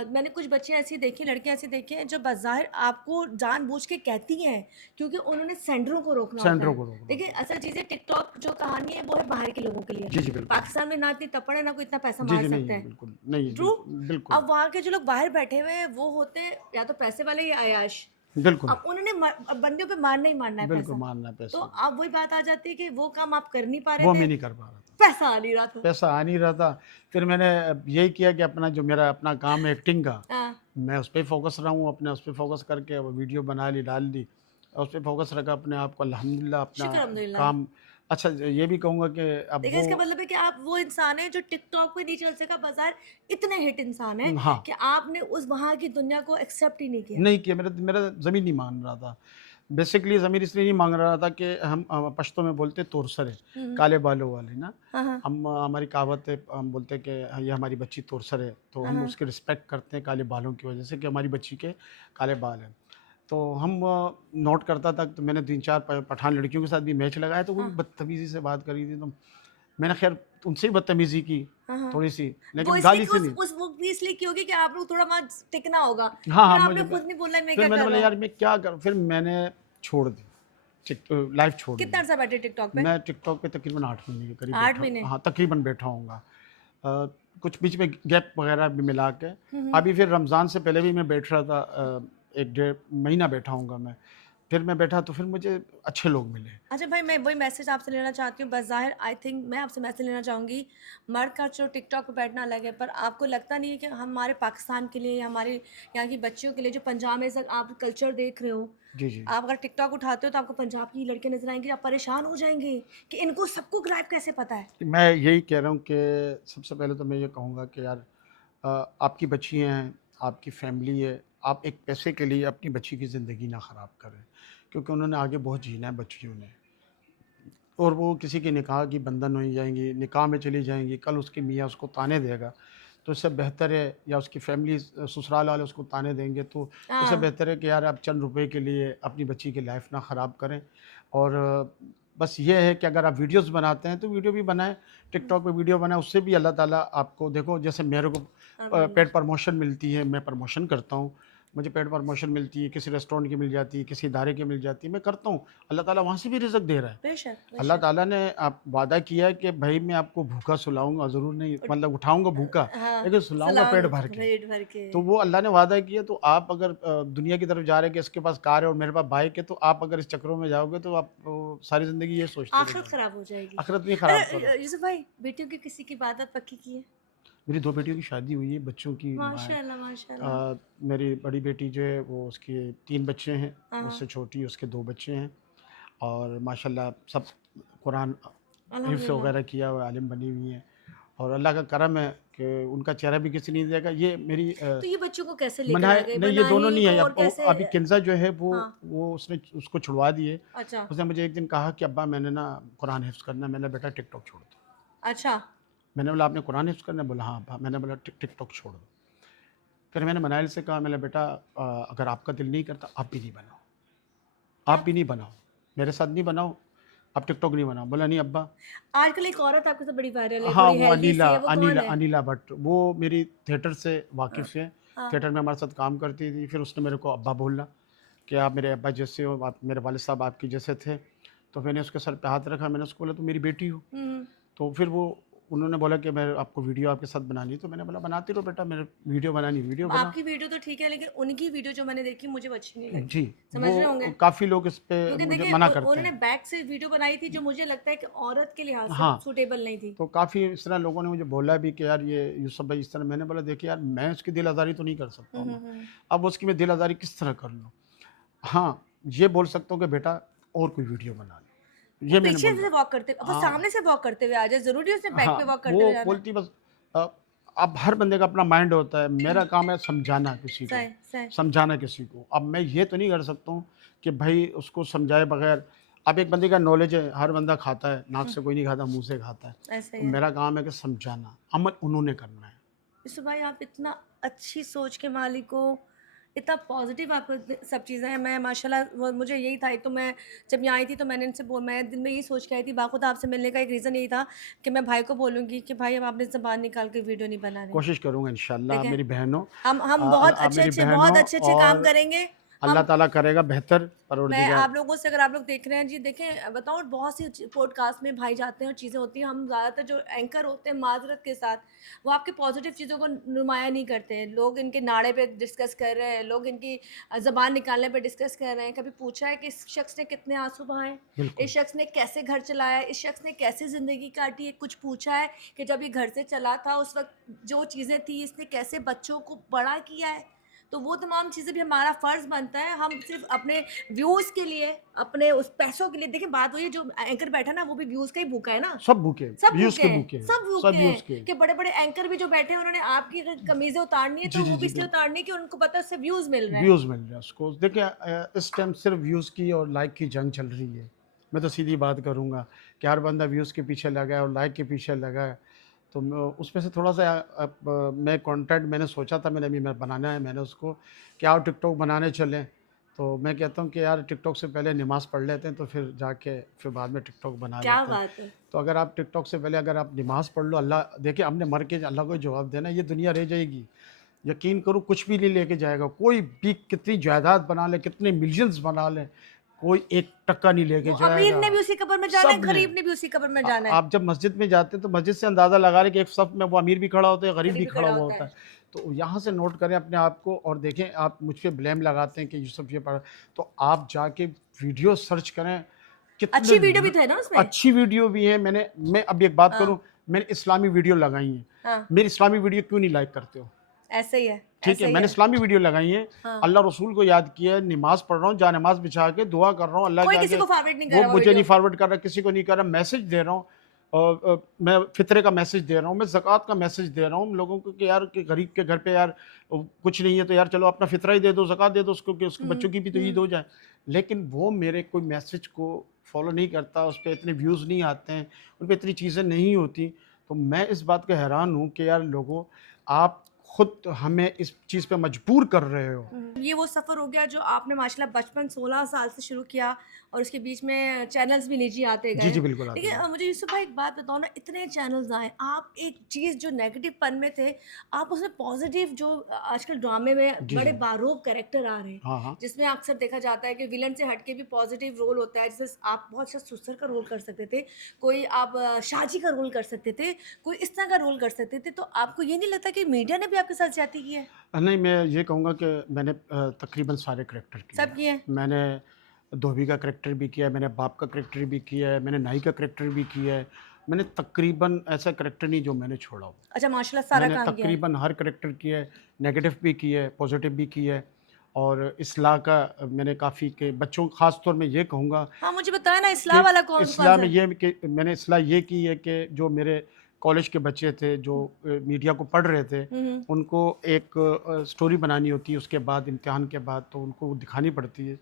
मैंने कुछ बच्चियाँ ऐसी देखी, लड़कियाँ ऐसी देखी हैं जो बज़ाहिर आपको जानबूझ के कहती हैं क्योंकि उन्होंने सेंडरों को रोकना होता सेंडरों है। को रोकना देखिए होता है। असल चीज़ है, टिकटॉक जो कहानी है वो है बाहर के लोगों के लिए। जी, जी, बिल्कुल। पाकिस्तान में ना इतनी तपड़ है, ना कोई इतना पैसा जी, मार जी, नहीं सकता है, है। बिल्कुल, नहीं है, ट्रू? बिल्कुल, अब वहाँ के जो लोग बाहर बैठे हुए हैं वो होते हैं या तो पैसे वाले या अय्याश। बिल्कुल, अब उन्होंने अब बंदियों पे मारना ही मारना है बिल्कुल पैसा। मानना है तो पैसे। अब वही बात आ जाती है कि वो काम आप कर नहीं पा रहे वो थे, मैं नहीं कर पा रहा था। पैसा आ नहीं रहा था। पैसा आ नहीं रहा था। फिर मैंने यही किया कि अपना जो मेरा अपना काम है एक्टिंग का, हाँ, मैं उस पे फ़ोकस रहा हूँ, अपने उस पे फ़ोकस करके वो वीडियो बना ली, डाल दी और उस पे फ़ोकस रखा अपने आप को, अल्हम्दुलिल्लाह अपना शुक्र अल्हम्दुलिल्लाह। काम। अच्छा, ये भी कहूँगा कि अब देखिए वो, इसका मतलब है कि आप वो इंसान हैं जो टिकटॉक पे नहीं चल सका, बाज़ार इतने हिट इंसान हैं हाँ, कि आपने उस वहाँ की दुनिया को एक्सेप्ट ही नहीं किया। नहीं किया, मेरा मेरा ज़मीन नहीं मान रहा था। बेसिकली ज़मीन इसलिए नहीं माँग रहा था कि हम पश्तो में बोलते तोरसर है, हुँ, हुँ। काले बालों वाले ना। हाँ, हाँ। हम हमारी कहावत है, हम बोलते हैं कि ये हमारी बच्ची तोरसर है, तो हाँ, हम हाँ। उसकी रिस्पेक्ट करते हैं काले बालों की वजह से कि हमारी बच्ची के काले बाल हैं। तो हम नोट करता था, तो मैंने 3-4 पठान लड़कियों के साथ भी मैच लगाया, तो वो भी हाँ, बदतमीज़ी से बात कर रही थी, तो मैंने खैर उनसे ही बदतमीज़ी की हाँ, हाँ। थोड़ी-सी, वो लेकिन इसलिए गाली कि से नहीं। उस वो भी इसलिए की होगी कि आप लोग थोड़ा वहाँ टिकना होगा। हाँ, फिर हाँ, आपने मुझे खुद नहीं बोला मैं फिर क्या मैंने कर बोला रहा यार हूँ। मैं क्या करूँ? फिर मैंने छोड़ दी, लाइव छोड़ कितना दी। अर्सा बैठे टिकटॉक पे? मैं टिकटॉक पे तकरीबन 8 महीने के करीब 8 बैठा, महीने? हाँ, तकरीबन बैठा होऊँगा। कुछ बीच में गैप वगैरह भी मिला के। हुँ, हुँ। अभी फिर रमज़ान से पहले भी मैं बैठ रहा था, 1 डेढ़ महीना बैठा होऊँगा मैं। फिर मैं बैठा तो फिर मुझे अच्छे लोग मिले। अच्छा भाई, मैं वही मैसेज आपसे लेना चाहती हूँ, बज़ाहिर आई थिंक मैं आपसे मैसेज लेना चाहूँगी, मर्द का जो टिकटॉक पे बैठना अलग है, पर आपको लगता नहीं है कि हमारे पाकिस्तान के लिए या हमारे यहाँ की बच्चियों के लिए जो पंजाब में सब आप कल्चर देख रहे हो, जी, जी। आप अगर टिकटॉक उठाते हो तो आपको पंजाब की लड़कियाँ नज़र आएँगी, आप परेशान हो जाएँगे कि इनको सबको लाइव कैसे पता है? मैं यही कह रहा हूँ कि सबसे पहले तो मैं ये कहूँगा कि यार आपकी बच्चियाँ हैं, आपकी फैमिली है, आप एक पैसे के लिए अपनी बच्ची की ज़िंदगी ना ख़राब करें, क्योंकि उन्होंने आगे बहुत जीना है बच्चियों ने। और वो किसी के निकाह की बंधन हो जाएँगी, निकाह में चली जाएँगी, कल उसके मियाँ उसको ताने देगा। तो इससे बेहतर है, या उसकी फैमिली ससुराल वाले उसको ताने देंगे, तो उससे हाँ, बेहतर है कि यार आप चंद रुपए के लिए अपनी बच्ची की लाइफ ना ख़राब करें। और बस ये है कि अगर आप वीडियोस बनाते हैं तो वीडियो भी बनाएं, टिकटॉक पे वीडियो बनाएं, उससे भी अल्लाह ताला आपको, देखो जैसे मेरे को आमीन। पेड प्रमोशन मिलती है, मैं प्रमोशन करता हूँ, मुझे पेड प्रमोशन मिलती है, किसी रेस्टोरेंट की मिल जाती है, किसी इदारे की मिल जाती है, मैं करता हूँ, अल्लाह ताला वहाँ से भी रिज़्क दे रहा है। बेशक, अल्लाह बेशक। ताला ने आप वादा किया है कि भाई मैं आपको भूखा सुलाऊँगा, ज़रूर नहीं मतलब उठाऊँगा भूखा, हाँ, लेकिन सुलाऊँगा पेट सलाम भर के। पेट भर के। तो वो अल्लाह ने वादा किया, तो आप अगर दुनिया की तरफ जा रहे हैं कि इसके पास कार है और मेरे पास बाइक है, तो आप अगर इस चक्करों में जाओगे तो आप सारी ज़िंदगी ये सोचते रह आखिरत जाओगे। खराब हो जाएगी। आखिरत नहीं अरे ख़राब करो। यूसुफ भाई, बेटियों की किसी की इबादत पक्की की है? मेरी 2 बेटियों की शादी हुई है, बच्चों की माँ है। माशाल्लाह, माशाल्लाह। मेरी बड़ी बेटी जो है वो, उसके 3 बच्चे हैं, हाँ, हाँ। मुझसे छोटी उसके 2 बच्चे हैं, और माशाल्लाह सब कुरान हिफ्ज़ अल्हम्दुलिल्लाह। वगैरह किया हुआ, आलिम बनी हुई हैं, और अल्लाह का करम है कि उनका चेहरा भी किसी नहीं देखा। ये मेरी तो ये बच्चों को कैसे लेकर आ मनाए गए? नहीं, ये दोनों मनाही नहीं है, को और अब कैसे अभी किंज़ा जो है हाँ, वो उसने उसको छुड़वा दिए। अच्छा, उसने मुझे एक दिन कहा कि अब्बा मैंने ना कुरान हिफ्ज़ करना है, मैंने बेटा टिकटॉक छोड़ दो। अच्छा। मैंने बोला आपने कुरान हिफ्ज़ करना है? बोला हाँ अब्बा। मैंने बोला टिकटॉक छोड़ दो। फिर मैंने मनाइल से कहा, मैंने बेटा अगर आपका दिल नहीं करता आप भी नहीं बनाओ, आप आप भी नहीं बनाओ, मेरे साथ नहीं बनाओ, आप टिकटॉक नहीं बनाओ। बोला नहीं अब्बा। आजकल एक औरत आपके साथ बड़ी वायरल है, हाँ, थोड़ी वो हेल्दी अनिला सी है, वो कौन अनिला है? अनिला भट्ट, वो मेरी थिएटर से हाँ, वाकिफ़ है। हाँ। थिएटर में हमारे साथ काम करती थी। फिर उसने मेरे को अब्बा बोला कि आप मेरे अब्बा जैसे हो, आप मेरे वालिद साहब आपके जैसे थे। तो मैंने उसके सर पे हाथ रखा, मैंने उसको बोला तुम मेरी बेटी हो। हुँ, हुँ। तो फिर वो उन्होंने बोला कि मैं आपको वीडियो आपके साथ बनानी है, तो मैंने बोला बनाती रहो बेटा, मेरे वीडियो बनानी है, वीडियो बनाओ। आपकी वीडियो तो ठीक है, लेकिन उनकी वीडियो जो मैंने देखी मुझे वो अच्छी नहीं लगी। जी, समझ रहे होंगे? वो काफ़ी लोग इस पे क्योंकि मुझे देखिए मना करते उन्होंने हैं। बैक से वीडियो बनाई थी जो मुझे लगता है कि औरत के लिहाज से हाँ, सूटेबल नहीं थी। तो काफ़ी इस तरह लोगों ने मुझे बोला भी कि यार ये यूसुफ भाई इस तरह। मैंने बोला देखिए यार, मैं उसकी दिल आज़ारी तो नहीं कर सकता हुँ, हूँ हुँ, ना। हुँ। अब उसकी मैं दिल आज़ारी किस तरह कर लूँ? हाँ, ये बोल सकता हूँ कि बेटा और कोई वीडियो बना ले, वो ये मैंने पीछे बोल से वॉक करते वो हाँ, सामने से वॉक करते हुए आ जाए, ज़रूरी है उसने बैक पे हाँ, वॉक करते हुए वो जाना है? बोलती बस अ, अब हर बंदे का अपना माइंड होता है, हुँ, मेरा काम है समझाना किसी को, सही, सही। समझाना किसी को। अब मैं ये तो नहीं कर सकता हूँ कि भाई उसको समझाए बगैर। अब एक बंदे का नॉलेज है, हर बंदा खाता है, नाक हुँ, से कोई नहीं खाता, मुँह से खाता है। ऐसा तो ही है। मेरा काम है कि समझाना, अमल उन्होंने करना है। यूसुफ भाई, आप इतना अच्छी सोच के मालिक हो, इतना पॉजिटिव आपको सब चीज़ें हैं। मैं माशाल्लाह वो मुझे यही था, एक तो मैं जब यहाँ आई थी तो मैंने इनसे मैं दिन में यही सोच के आई थी, बाखुदा आपसे मिलने का एक रीज़न यही था कि मैं भाई को बोलूँगी कि भाई अब आपने ज़बान निकाल के वीडियो नहीं बनानी, कोशिश करूँगा इंशाअल्लाह। ठीक आप है? मेरी बहन हो, हम बहुत आप मेरी अच्छे-अच्छे बहन बहुत हो, अच्छे-अच्छे काम और करेंगे। अल्लाह हम ताला करेगा बेहतर, मैं परवरदिगार। आप लोगों से, अगर आप लोग देख रहे हैं जी, देखें बताऊँ, बहुत सी पॉडकास्ट में भाई जाते हैं और चीज़ें होती हैं, हम ज़्यादातर जो एंकर होते हैं माजरत के साथ, वो आपके पॉजिटिव चीज़ों को नुमाया नहीं करते हैं। लोग इनके नाड़े पे डिस्कस कर रहे हैं, लोग इनकी ज़बान निकालने पे डिस्कस कर रहे हैं। कभी पूछा है कि इस शख्स ने कितने आंसू बहाए, बिल्कुल। इस शख्स ने कैसे घर चलाया, इस शख्स ने कैसे ज़िंदगी काटी है? कुछ पूछा है कि जब ये घर से चला था उस वक्त जो चीज़ें थी, इसने कैसे बच्चों को बड़ा किया है? तो वो तमाम चीज़ें भी हमारा फ़र्ज़ बनता है। हम सिर्फ़ अपने व्यूज़ के लिए, अपने उस पैसों के लिए, देखिए बात वही है, जो एंकर बैठा है ना, वो भी व्यूज़ का ही भूखा है ना। सब भूखे, सब व्यूज़ भूखे के हैं, भूखे हैं, सब भूखे सब व्यूज़ के। हैं कि बड़े-बड़े एंकर भी जो बैठे हैं, उन्होंने आपकी अगर कमीज़ें उतारनी है जी, तो जी, वो भी जी, इसलिए बिल्कुल। उतारनी है कि उनको पता है उससे व्यूज़ मिल रहे हैं। व्यूज़ मिल रहे हैं उसको। देखिए इस टाइम सिर्फ व्यूज़ की और लाइक की जंग चल रही है। मैं तो सीधी बात करूँगा कि हर बंदा व्यूज़ के पीछे लगा है और लाइक के पीछे लगा है। तो मैं उसमें से थोड़ा-सा मैं कंटेंट मैंने सोचा था, मैंने अभी मैं बनाना है, मैंने उसको कि आओ टिकटॉक बनाने चलें। तो मैं कहता हूँ कि यार टिकटॉक से पहले नमाज़ पढ़ लेते हैं, तो फिर जाके फिर बाद में टिकटॉक बना क्या लेते हैं। बात है! तो अगर आप टिकटॉक से पहले अगर आप नमाज़ पढ़ लो, अल्लाह देखिए हमने मर के अल्लाह को जवाब देना है, ये दुनिया रह जाएगी। यकीन करो कुछ भी नहीं लेके जाएगा, कोई भी कितनी जायदाद बना ले, कितने मिलियंस बना ले, कोई 1 टका नहीं लेके वो अमीर जाएगा। ने भी उसी कब्र में जाना है, सब ने। गरीब ने भी उसी कब्र में जाना है। आप जब मस्जिद में जाते हैं तो मस्जिद से अंदाज़ा लगा रहे कि एक सफ़ में वो अमीर भी खड़ा होता है, गरीब गरीब भी भी खड़ा खड़ा हुआ होता होता है। है। तो यहाँ से नोट करें अपने आप को, और देखें आप मुझ पे ब्लेम लगाते हैं कि यूसुफ ये पढ़ा, तो आप जाके वीडियो सर्च करें, कितने अच्छी वीडियो भी थे ना उसमें? अच्छी वीडियो भी है। मैं अब एक बात हाँ, करूँ, मैंने इस्लामी वीडियो लगाई हैं। हाँ, मेरी इस्लामी वीडियो क्यों नहीं लाइक करते हो? ऐसे ही है, ठीक है, ऐसे ही मैंने है। इस्लामी वीडियो लगाई है, हाँ, अल्लाह रसूल को याद किया है, नमाज़ पढ़ रहा हूँ, जानमाज़ बिछा के दुआ कर रहा हूँ अल्लाह के कोई किसी आगे। को फॉरवर्ड नहीं कर वो रहा वो मुझे नहीं वीडियो। फॉरवर्ड कर रहा, किसी को नहीं कर रहा, मैसेज दे रहा हूँ। और मैं फ़ितरे का मैसेज दे रहा हूँ, मैं ज़कात का मैसेज दे रहा हूँ लोगों को कि यार कि गरीब के घर पे यार कुछ नहीं है, तो यार चलो अपना फ़ितरा ही दे दो, ज़कात दे दो उसको, कि उसके हुँ, बच्चों की भी तो ईद हुँ। हो जाए। लेकिन वो मेरे कोई मैसेज को फ़ॉलो नहीं करता, उस पे इतने व्यूज़ नहीं आते हैं, उन पे इतनी चीज़ें नहीं होती। तो मैं इस बात का हैरान हूँ कि यार लोगों आप खुद हमें इस चीज़ पे मजबूर कर रहे हो। ये वो सफ़र हो गया जो आपने माशाल्लाह बचपन 16 साल से शुरू किया और उसके बीच में चैनल्स भी निजी आते जी, गए। जी, बिल्कुल आते लेकिन हैं। मुझे यूसुफ़ भाई एक बात बताओ ना, इतने चैनल्स आए, आप एक चीज़ जो नेगेटिव पन में थे, आप उसमें पॉज़िटिव जो आजकल ड्रामे में जी, बड़े जी। बारोब कैरेक्टर आ रहे हैं, हाँ, हाँ। जिसमें अक्सर देखा जाता है कि विलन से हट के भी पॉज़िटिव रोल होता है। जैसे आप बहुत अच्छा सुसर का रोल कर सकते थे, कोई आप शाहजी का रोल कर सकते थे, कोई इस तरह का रोल कर सकते थे। तो आपको ये नहीं लगता कि मीडिया ने भी आपके साथ ज़्यादती की है? नहीं, मैं ये कहूँगा कि मैंने तकरीबन सारे करैक्टर किए सब हैं। किए हैं? मैंने धोबी का करैक्टर भी किया है, मैंने बाप का करैक्टर भी किया है, मैंने नाई का करैक्टर भी किया है। मैंने तकरीबन ऐसा करैक्टर नहीं जो मैंने छोड़ा हो। अच्छा, माशाल्लाह सारा मैंने काम किया है। तकरीबन हर करैक्टर किया है, नेगेटिव भी किया है, पॉज़िटिव भी किया है और इस्लाह का मैंने काफ़ी के बच्चों ख़ास तौर में ये कहूँगा हाँ, मुझे बताया ना इस्लाह कि वाला कौन-सा इस्लाह में है? ये कि मैंने इस्लाह ये की है कि जो मेरे कॉलेज के बच्चे थे जो मीडिया को पढ़ रहे थे, हुँ, हुँ। उनको एक स्टोरी बनानी होती है उसके बाद इम्तिहान के बाद तो उनको वो दिखानी पड़ती है।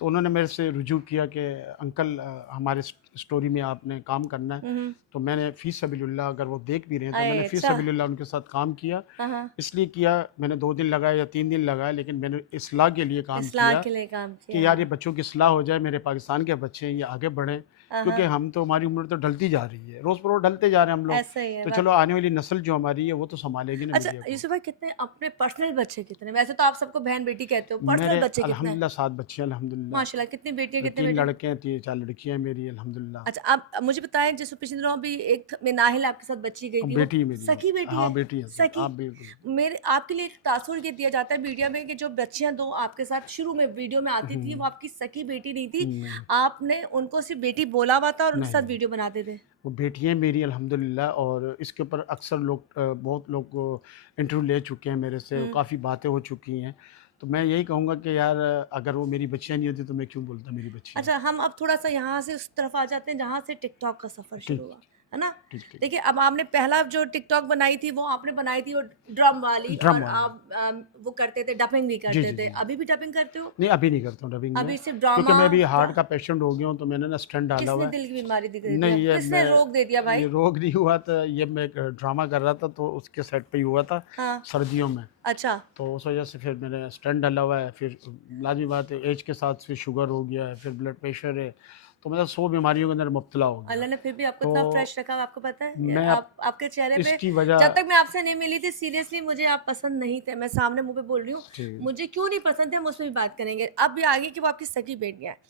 तो उन्होंने मेरे से रुजू किया कि अंकल हमारे स्टोरी में आपने काम करना है। हुँ, हुँ। तो मैंने फ़ी सबीलिल्लाह अगर वो देख भी रहे हैं तो अरे! मैंने फ़ी अच्छा। सबीलिल्लाह उनके साथ काम किया। हाँ, हाँ। इसलिए किया मैंने 2 दिन लगाए या 3 दिन लगाए लेकिन मैंने इस्लाह के लिए काम इस्लाह किया के लिए काम कि किया। यार ये बच्चों की इस्लाह हो जाए, मेरे पाकिस्तान के बच्चे हैं, ये आगे बढ़ें। हाँ, क्योंकि हाँ। हम तो हमारी उम्र तो ढलती जा रही है, रोज़ बरोज़ ढलते जा रहे हैं हम लोग। ऐसा ही है तो चलो वाक़ई। आने वाली नस्ल जो हमारी है, वो तो सँभालेगी ना अच्छा, मीडिया को। यूसुफ भाई कितने अपने पर्सनल बच्चे कितने हैं? वैसे तो आप सबको बहन-बेटी कहते हो, पर्सनल मेरे बच्चे कितने हैं? अल्हम्दुलिल्लाह 7 बच्चे हैं अल्हम्दुलिल्लाह। माशाल्लाह कितनी बेटियाँ, कितने 3 बेटे? लड़के हैं, 4 लड़कियाँ हैं मेरी अल्हम्दुलिल्लाह। अच्छा, अब मुझे बताएँ, जैसे पिछले दिनों अभी एक में नाहिल आपके साथ बच्ची गई थी, वो बेटी है मेरी वो। सगी बेटी हाँ, है? बेटी है सर। सगी? हाँ, बिल्कुल। मेरे आपके लिए एक तासुर ये दिया जाता है मीडिया में कि जो बच्चियाँ 2 आपके साथ शुरू में वीडियो में आती थी, वो हुँ, आपकी सगी बेटी नहीं थी। नहीं, आपने उनको सिर्फ़ बेटी बोला हुआ था और उनके साथ नहीं। वीडियो बनाते थे। वो बेटियाँ मेरी अल्हम्दुलिल्लाह और इसके ऊपर अक्सर लोग बहुत लोग इंटरव्यू ले चुके हैं मेरे से, हुँ। काफ़ी बातें हो चुकी हैं। तो मैं यही कहूँगा कि यार अगर वो मेरी बच्चियाँ नहीं होती तो मैं क्यों बोलता मेरी बच्चियाँ अच्छा, हम अब थोड़ा-सा यहाँ से उस तरफ आ जाते हैं जहाँ से टिकटॉक का सफ़र शुरू ठीक, हुआ, है ना? ठीक, ठीक। देखिए, अब आपने पहला जो टिकटॉक बनाई थी, वो आपने बनाई थी वो ड्रम वाली, ड्रम और वाली। आप वो करते थे, डबिंग भी जी, करते जी, थे। जी, जी। अभी भी डबिंग करते हो? नहीं अभी नहीं करता हूँ डबिंग में, अभी सिर्फ़ क्योंकि ड्रामा मैं अभी ड्रा हार्ट का पेशेंट हो गया हूँ तो मैंने ना स्टेंट डाला किसने हुआ है। दिल की बीमारी दी दे दी नहीं आपको? ये किसने मैं रोक दे दिया भाई? ये रोग नहीं हुआ था, ये मैं एक ड्रामा कर रहा था तो उसके सेट पे ही हुआ था, हाँ, सर्दियों में। अच्छा। तो उस वजह से फिर मैंने स्टेंट डाला हुआ है, फिर लाज़मी बात है एज के साथ फिर शुगर हो गया है, फिर ब्लड प्रेशर है, तो मतलब 100 बीमारियों के अंदर मुब्तला हो गया। अल्लाह ने फिर भी आपको तो इतना फ्रेश रखा, आपको पता है? ये मैं अब आपके चेहरे पे, इसकी वजह जब तक मैं आपसे नहीं मिली थी, सीरियसली मुझे आप पसंद नहीं थे। मैं सामने मुँह पे बोल रही हूँ, ठीक मुझे क्यों नहीं पसंद थे, हम उसपे भी बात करेंगे। अब ये आ गई कि वो आपकी सगी बेटियाँ हैं।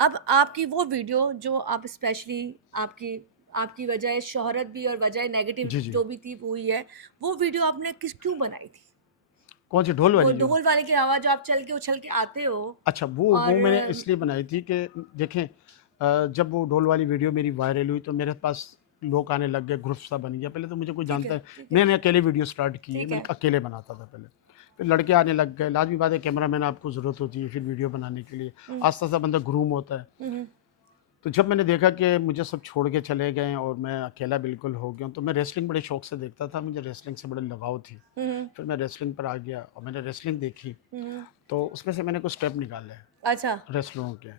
अब आपकी वो वीडियो जो आप स्पेशली आपकी आपकी वजह शोहरत भी और वजह नेगेटिव जी, जी। जो भी थी वो ही है, वो वीडियो आपने क्यों बनाई थी? कौन सी ढोल वो वाली जो? ढोल वाले की आवाज़ जो आप चल के उछल के आते हो, अच्छा वो और मैंने इसलिए बनाई थी कि देखें जब वो ढोल वाली वीडियो मेरी वायरल हुई तो मेरे पास लोग आने लग गए, ग्रुप सा बन गया। पहले तो मुझे कोई ठीक जानता है, है, ठीक है, मैंने अकेले वीडियो स्टार्ट की है, ठीक मैंने है। अकेले बनाता था पहले। फिर लड़के आने लग गए, लाज़मी बात है कैमरामैन आपको ज़रूरत होती है फिर वीडियो बनाने के लिए। हुँ, आस्ता-आस्ता बंदा ग्रूम होता है। हुँ, हुँ, तो जब मैंने देखा कि मुझे सब छोड़ के चले गए और मैं अकेला बिल्कुल हो गया हूँ, तो मैं रेसलिंग बड़े शौक से देखता था, मुझे रेसलिंग से बड़ा लगाव थी। हुँ, हुँ, फिर मैं रेसलिंग पर आ गया और मैंने रेसलिंग देखी, हुँ, हुँ। तो उसमें से मैंने कुछ स्टेप निकाले अच्छा, रेसलरों के।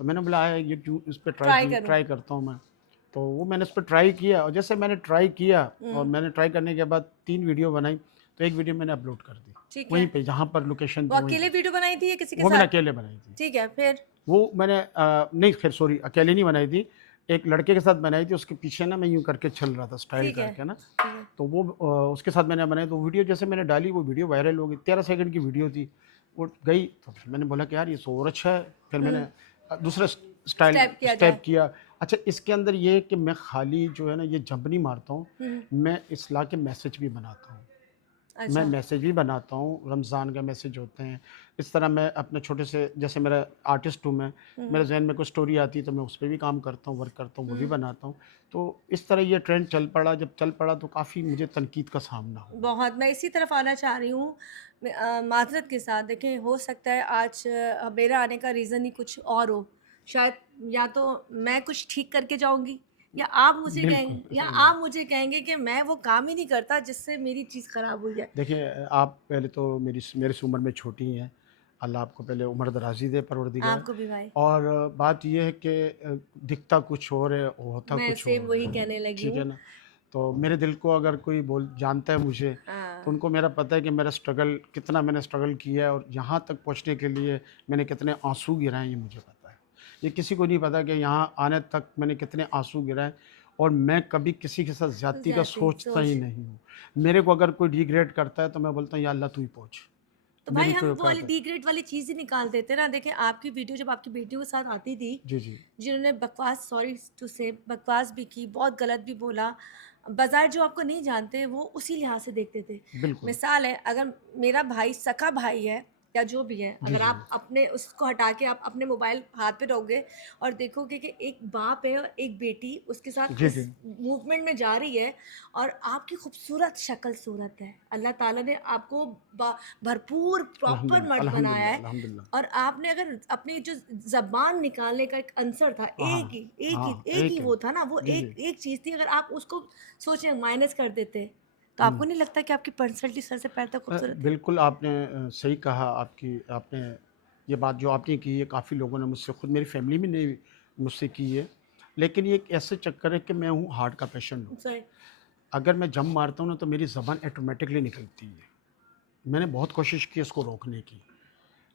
तो मैंने बोला आया ये क्यों इस पे ट्राई करूँ। ट्राई करता हूँ मैं। तो वो मैंने इस पे ट्राई किया और जैसे मैंने ट्राई किया और हुँ, मैंने ट्राई करने के बाद 3 वीडियो बनाई, तो एक वीडियो मैंने अपलोड कर दी। ठीक वहीं है। पे जहाँ पर लोकेशन वो थी वहीं अकेले पे। वीडियो बनाई थी या किसी के वो मैंने साथ? अकेले बनाई थी। ठीक है, फिर? वो मैंने नहीं ख़ैर सॉरी अकेले नहीं बनाई थी, एक लड़के के साथ बनाई थी, उसके पीछे ना मैं यूँ करके चल रहा था स्टाइल ठीक है, करके ना, ठीक है। तो वो उसके साथ मैंने बनाई, तो वीडियो जैसे मैंने डाली वो वीडियो वायरल हो गई, 13 सेकंड की वीडियो थी, वो गई तो फिर मैंने बोला कि यार ये तो और अच्छा है, फिर मैंने हुँ, दूसरा स्टाइल स्टेप किया जाए। स्टेप किया। अच्छा इसके अंदर ये है कि मैं खाली जो है ना ये जंप नहीं मारता हूँ, हुँ, मैं इस्लाह के मैसेज भी बनाता हूँ। मैं अच्छा। मैसेज भी बनाता हूँ, रमज़ान के मैसेज होते हैं। इस तरह मैं अपने छोटे से जैसे मेरा आर्टिस्ट हूँ मैं, हुँ, मेरे ज़हन में कोई स्टोरी आती है तो मैं उस पे भी काम करता हूँ, वर्क करता हूँ, वो भी हुँ। बनाता हूँ। तो इस तरह ये ट्रेंड चल पड़ा, जब चल पड़ा तो काफ़ी मुझे तनकीद का सामना हुआ। बहुत, मैं इसी तरफ आना चाह रही हूँ। माज़रत के साथ देखें, हो सकता है आज मेरा आने का रीज़न ही कुछ और हो। शायद या तो मैं कुछ ठीक करके जाऊँगी, बिल्कुल, या सही बात। आप मुझे कहेंगे कि मैं वो काम ही नहीं करता जिससे मेरी चीज़ ख़राब हुई है। देखिए आप पहले तो मेरे से उम्र में छोटी ही हैं। अल्लाह आपको पहले उम्र दराज़ी दे परवरदिगार। आपको भी भाई। और बात ये है कि दिखता कुछ और है, होता मैं कुछ सेम और वही है। कहने लगी ठीक है हूँ। ना? तो मेरे दिल को अगर कोई बोल जानता है मुझे, तो हाँ, उनको मेरा पता है कि मेरा स्ट्रगल कितना मैंने स्ट्रगल किया है और यहाँ तक पहुँचने के लिए मैंने कितने आंसू गिराए हैं, ये मुझे पता है। ये किसी को नहीं पता कि यहाँ आने तक मैंने कितने आंसू गिराए, और मैं कभी किसी के साथ ज़्यादती का ज़्यादती सोचता ही सोच। नहीं हूँ। मेरे को अगर कोई डिग्रेड करता है तो मैं बोलता हूँ या अल्लाह तू ही पहुँच, तो भाई मेरी हम कोई वो वाली औकात है। डिग्रेड वाली चीज़ ही निकाल देते ना। देखिए आपकी वीडियो जब आपकी बेटियों के साथ आती थी, जी, जी। जिन्होंने बकवास, सॉरी टू से, बकवास भी की, बहुत गलत भी बोला, बाज़ार जो आपको नहीं जानते वो उसी लिहाज से देखते थे। बिल्कुल। मिसाल है, अगर मेरा भाई सगा भाई है या जो भी है, जी, अगर जी। आप अपने उसको हटा के आप अपने मोबाइल हाथ पे रखोगे और देखोगे कि एक बाप है और एक बेटी उसके साथ जी, इस जी। मूवमेंट में जा रही है और आपकी खूबसूरत शक्ल सूरत है। अल्लाह ताला ने आपको भरपूर प्रॉपर अल्हम्दुलिल्लाह, मर्द बनाया अल्हम्दुलिल्लाह, है अल्हम्दुलिल्लाह। और आपने अगर अपनी जो ज़बान निकालने का एक आंसर था, हाँ, हाँ, एक ही एक है। वो था ना, वो जी, जी। एक चीज़ थी। अगर आप उसको सोचें, माइनस कर देते, तो हुँ। आपको नहीं लगता कि आपकी पर्सनैलिटी सर से पैर तक खूबसूरत थी? बिल्कुल आपने सही कहा। आपने ये बात जो आपने की है, काफ़ी लोगों ने मुझसे, खुद मेरी फैमिली में ने मुझसे की है। लेकिन ये एक ऐसे चक्कर है कि मैं हूँ हार्ट का पेशेंट हूँ। सही। अगर मैं जंप मारता हूँ ना तो मेरी ज़बान ऑटोमेटिकली निकलती है। मैंने बहुत कोशिश की इसको रोकने की।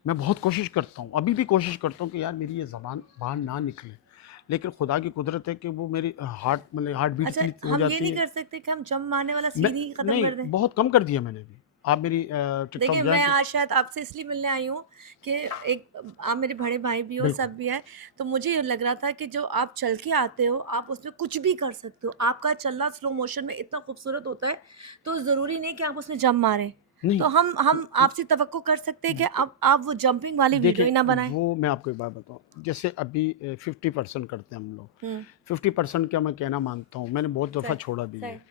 मैं बहुत कोशिश करता हूँ, अभी भी कोशिश करता हूँ कि यार मेरी ये ज़बान बाहर ना निकले। लेकिन खुदा की कुदरत है कि वो मेरी हार्ट बीट अच्छा, इतनी हो हम ये जाती नहीं है। कर सकते कि हम जंप मारने वाला मैं सीन ही खत्म नहीं, कर दें? बहुत कम कर दिया मैंने भी। आप मेरी टिकटॉक देखिए, जाएँ मैं तो आज शायद आपसे इसलिए मिलने आई हूँ कि एक आप मेरे बड़े भाई भी हो, बिल्कुल। सब भी है, तो मुझे ये लग रहा था कि जो आप चल के आते हो, आप उसमें कुछ भी कर सकते हो। आपका चलना स्लो मोशन में इतना खूबसूरत होता है, तो ज़रूरी नहीं कि आप उसमें जंप मारें। नहीं, तो हम आपसे तवक्को कर सकते हैं कि अब आप वो जंपिंग वाली वीडियो ही देखिए, ना बनाएँ? वो मैं आपको एक बात बताऊँ, जैसे अभी 50% करते हैं हम लोग। हुँ, 50% क्या मैं कहना मानता हूँ, मैंने बहुत दफ़ा सही, छोड़ा भी सही। है।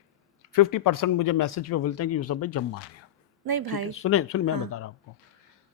50% मुझे मैसेज पे बोलते हैं कि यूसुफ भाई जंप मार दिया। नहीं ठीक है, भाई। सुने मैं हाँ, बता रहा हूँ आपको।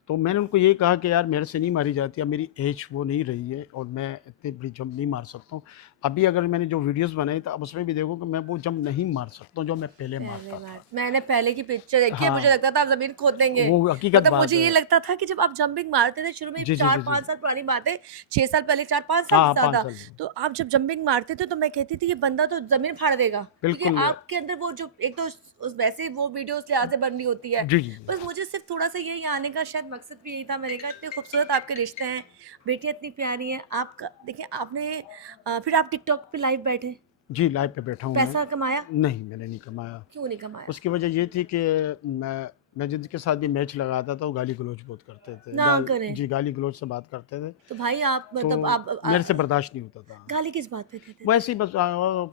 तो मैंने उनको ये कहा कि यार मेरे से नहीं मारी जाती, अब मेरी एज वो नहीं रही है और मैं इतनी बड़ी जंप नहीं मार सकता हूँ। अभी अगर मैंने जो वीडियोज़ बनाई तो अब उसमें भी देखो कि मैं वो जंप नहीं मार सकता हूँ जो मैं पहले पहले मारता बार था। मैंने पहले की पिक्चर देखी है, मुझे हाँ, लगता था आप ज़मीन खोद देंगे। वो हकीकत मतलब बात मुझे है। ये लगता था कि जब आप जंपिंग मारते थे शुरू में, जी, जी, जी, जी। 4-5 साल पुरानी बात है, 6 साल पहले, 4-5 साल हाँ, से हाँ, 5 ज़्यादा, साल। तो आप जब जंपिंग मारते थे तो मैं कहती थी ये बंदा तो ज़मीन फाड़ देगा। क्योंकि बिल्कुल। आपके अंदर वो जो एक तो उस वैसे वो वीडियो उस लिहाज़ से बन रही होती है। जी, जी, जी। बस मुझे सिर्फ़ थोड़ा-सा यही आने का शायद मकसद भी यही था। मैंने कहा इतने खूबसूरत आपके रिश्ते हैं, बेटियाँ इतनी प्यारी हैं। आपका देखिए आपने फिर आप टिकटॉक पे लाइव बैठे, जी, लाइव पे बैठा हूँ मैं। पैसा कमाया? नहीं, मैंने नहीं कमाया। क्यों नहीं कमाया? उसकी वजह ये थी कि मैं जिनके साथ भी मैच लगाता था वो गाली-गलौच बहुत करते थे। ना करें। गाली-गलौच से बात करते थे, तो भाई आप तो मतलब आप मेरे से बर्दाश्त नहीं होता था। गाली किस बात पे देते थे? वैसे ही बस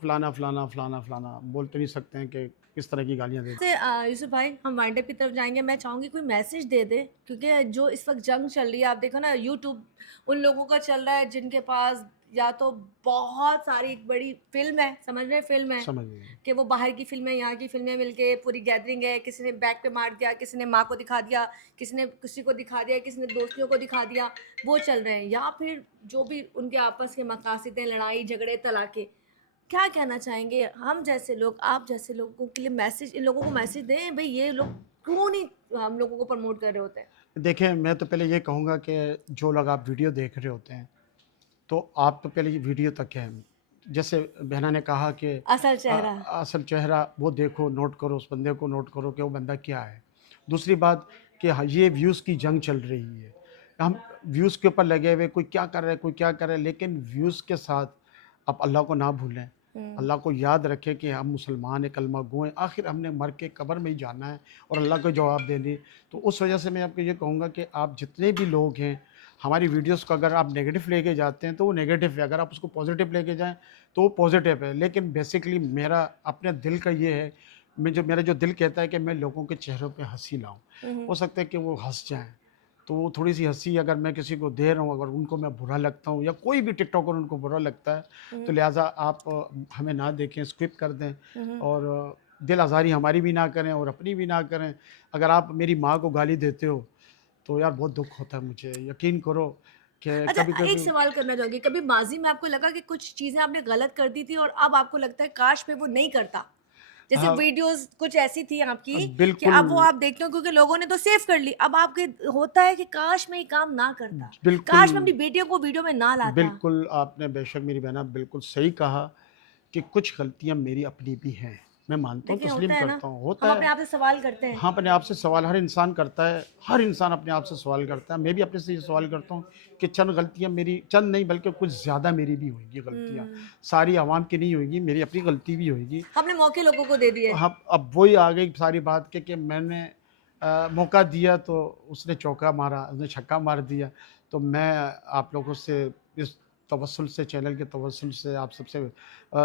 फलाना, फलाना, फलाना, फलाना बोल तो नहीं सकते हैं कि किस तरह की गालियाँ देते। से यूसुफ भाई हम वाइंड अप की तरफ जाएँगे। मैं चाहूँगी कोई मैसेज दे दें, क्योंकि जो इस वक़्त जंग चल रही है, आप देखो ना यूट्यूब उन लोगों का चल रहा है जिनके पास या तो बहुत सारी एक बड़ी फ़िल्म है, समझ रहे हैं फ़िल्म है, समझ गए। कि वो बाहर की फ़िल्में, यहाँ की फ़िल्में मिलके पूरी गैदरिंग है, किसी ने बैक पे मार दिया, किसी ने माँ को दिखा दिया, किसी ने किसी को दिखा दिया, किसी ने दोस्तियों को दिखा दिया, वो चल रहे हैं। या फिर जो भी उनके आपस के मकासद हैं, लड़ाई, झगड़े, तलाक़े। क्या कहना चाहेंगे हम जैसे लोग, आप जैसे लोगों के लिए मैसेज, इन लोगों को मैसेज दें भई ये लोग क्यों नहीं हम लोगों को प्रमोट कर रहे होते हैं? देखिए, मैं तो पहले ये कहूँगा कि जो लोग आप वीडियो देख रहे होते हैं, तो आप तो पहले ये वीडियो तक है। जैसे बहना ने कहा कि असल चेहरा। असल चेहरा वो देखो, नोट करो, उस बंदे को नोट करो कि वो बंदा क्या है। दूसरी बात कि हाँ, ये व्यूज़ की जंग चल रही है। हम व्यूज़ के ऊपर लगे हुए, कोई क्या कर रहा है, कोई क्या कर रहा है, लेकिन व्यूज़ के साथ आप अल्लाह को ना भूलें। हुँ। अल्लाह को याद रखें कि हम मुसलमान हैं, कलमा गो हैं, आखिर हमने मर के कब्र में ही जाना है और अल्लाह को जवाब देनी। तो उस वजह से मैं आपको ये कहूँगा कि आप जितने भी लोग हैं, हमारी वीडियोज़ को अगर आप नेगेटिव लेके जाते हैं तो वो नेगेटिव है, अगर आप उसको पॉजिटिव लेके जाएँ तो वो पॉजिटिव है। लेकिन बेसिकली मेरा अपने दिल का ये है, मेरा जो दिल कहता है कि मैं लोगों के चेहरों पे हँसी लाऊँ। हुँ, हुँ। हो सकता है कि वो हँस जाएँ, तो वो थोड़ी-सी हँसी अगर मैं किसी को दे रहा हूँ, अगर उनको मैं बुरा लगता हूँ या कोई भी टिकटॉकर उनको बुरा लगता है, तो हुँ, लिहाज़ा आप हमें ना देखें, स्किप कर दें हुँ, हुँ। और दिल आज़ारी हमारी भी ना करें और अपनी भी ना करें। अगर आप मेरी माँ को गाली देते हो, तो यार बहुत दुःख होता है मुझे। यकीन करो कि अच्छा, एक कभी-कभी सवाल करना चाहूँगी, कभी माज़ी में आपको लगा कि कुछ चीज़ें आपने गलत कर दी थी और अब आपको लगता है काश मैं वो नहीं करता? जैसे हाँ, वीडियोज़ कुछ ऐसी थी आपकी कि बिल्कुल, अब वो आप देखते हो क्योंकि लोगों ने तो सेव कर ली। अब आपके होता है कि काश मैं ये काम ना करता, बिल्कुल, काश मैं अपनी बेटियों को वीडियो में ना लाता। बिल्कुल आपने बेशक मेरी बहना बिल्कुल सही कहा कि कुछ गलतियाँ मेरी अपनी भी हैं। मैं मानता हूँ, देखिए तस्लीम होता है ना, करता हूँ, हम होता अपने है। आप से सवाल करते हैं। हाँ, अपने आप से सवाल हर इंसान करता है, हर इंसान अपने आप से सवाल करता है। मैं भी अपने से ये सवाल करता हूँ कि चंद गलतियाँ मेरी, चंद नहीं बल्कि कुछ ज़्यादा मेरी भी होएगी गलतियाँ। हुँ, सारी आवाम की नहीं होएगी, मेरी अपनी गलती भी होएगी। आपने मौके लोगों को दे दिए। हाँ, अब वही आ गई सारी बात कि मैंने मौका दिया तो उसने चौका मारा, उसने छक्का मार दिया। तो मैं आप लोगों से इस तवस्सुल से, चैनल के तवस्सुल से आप सबसे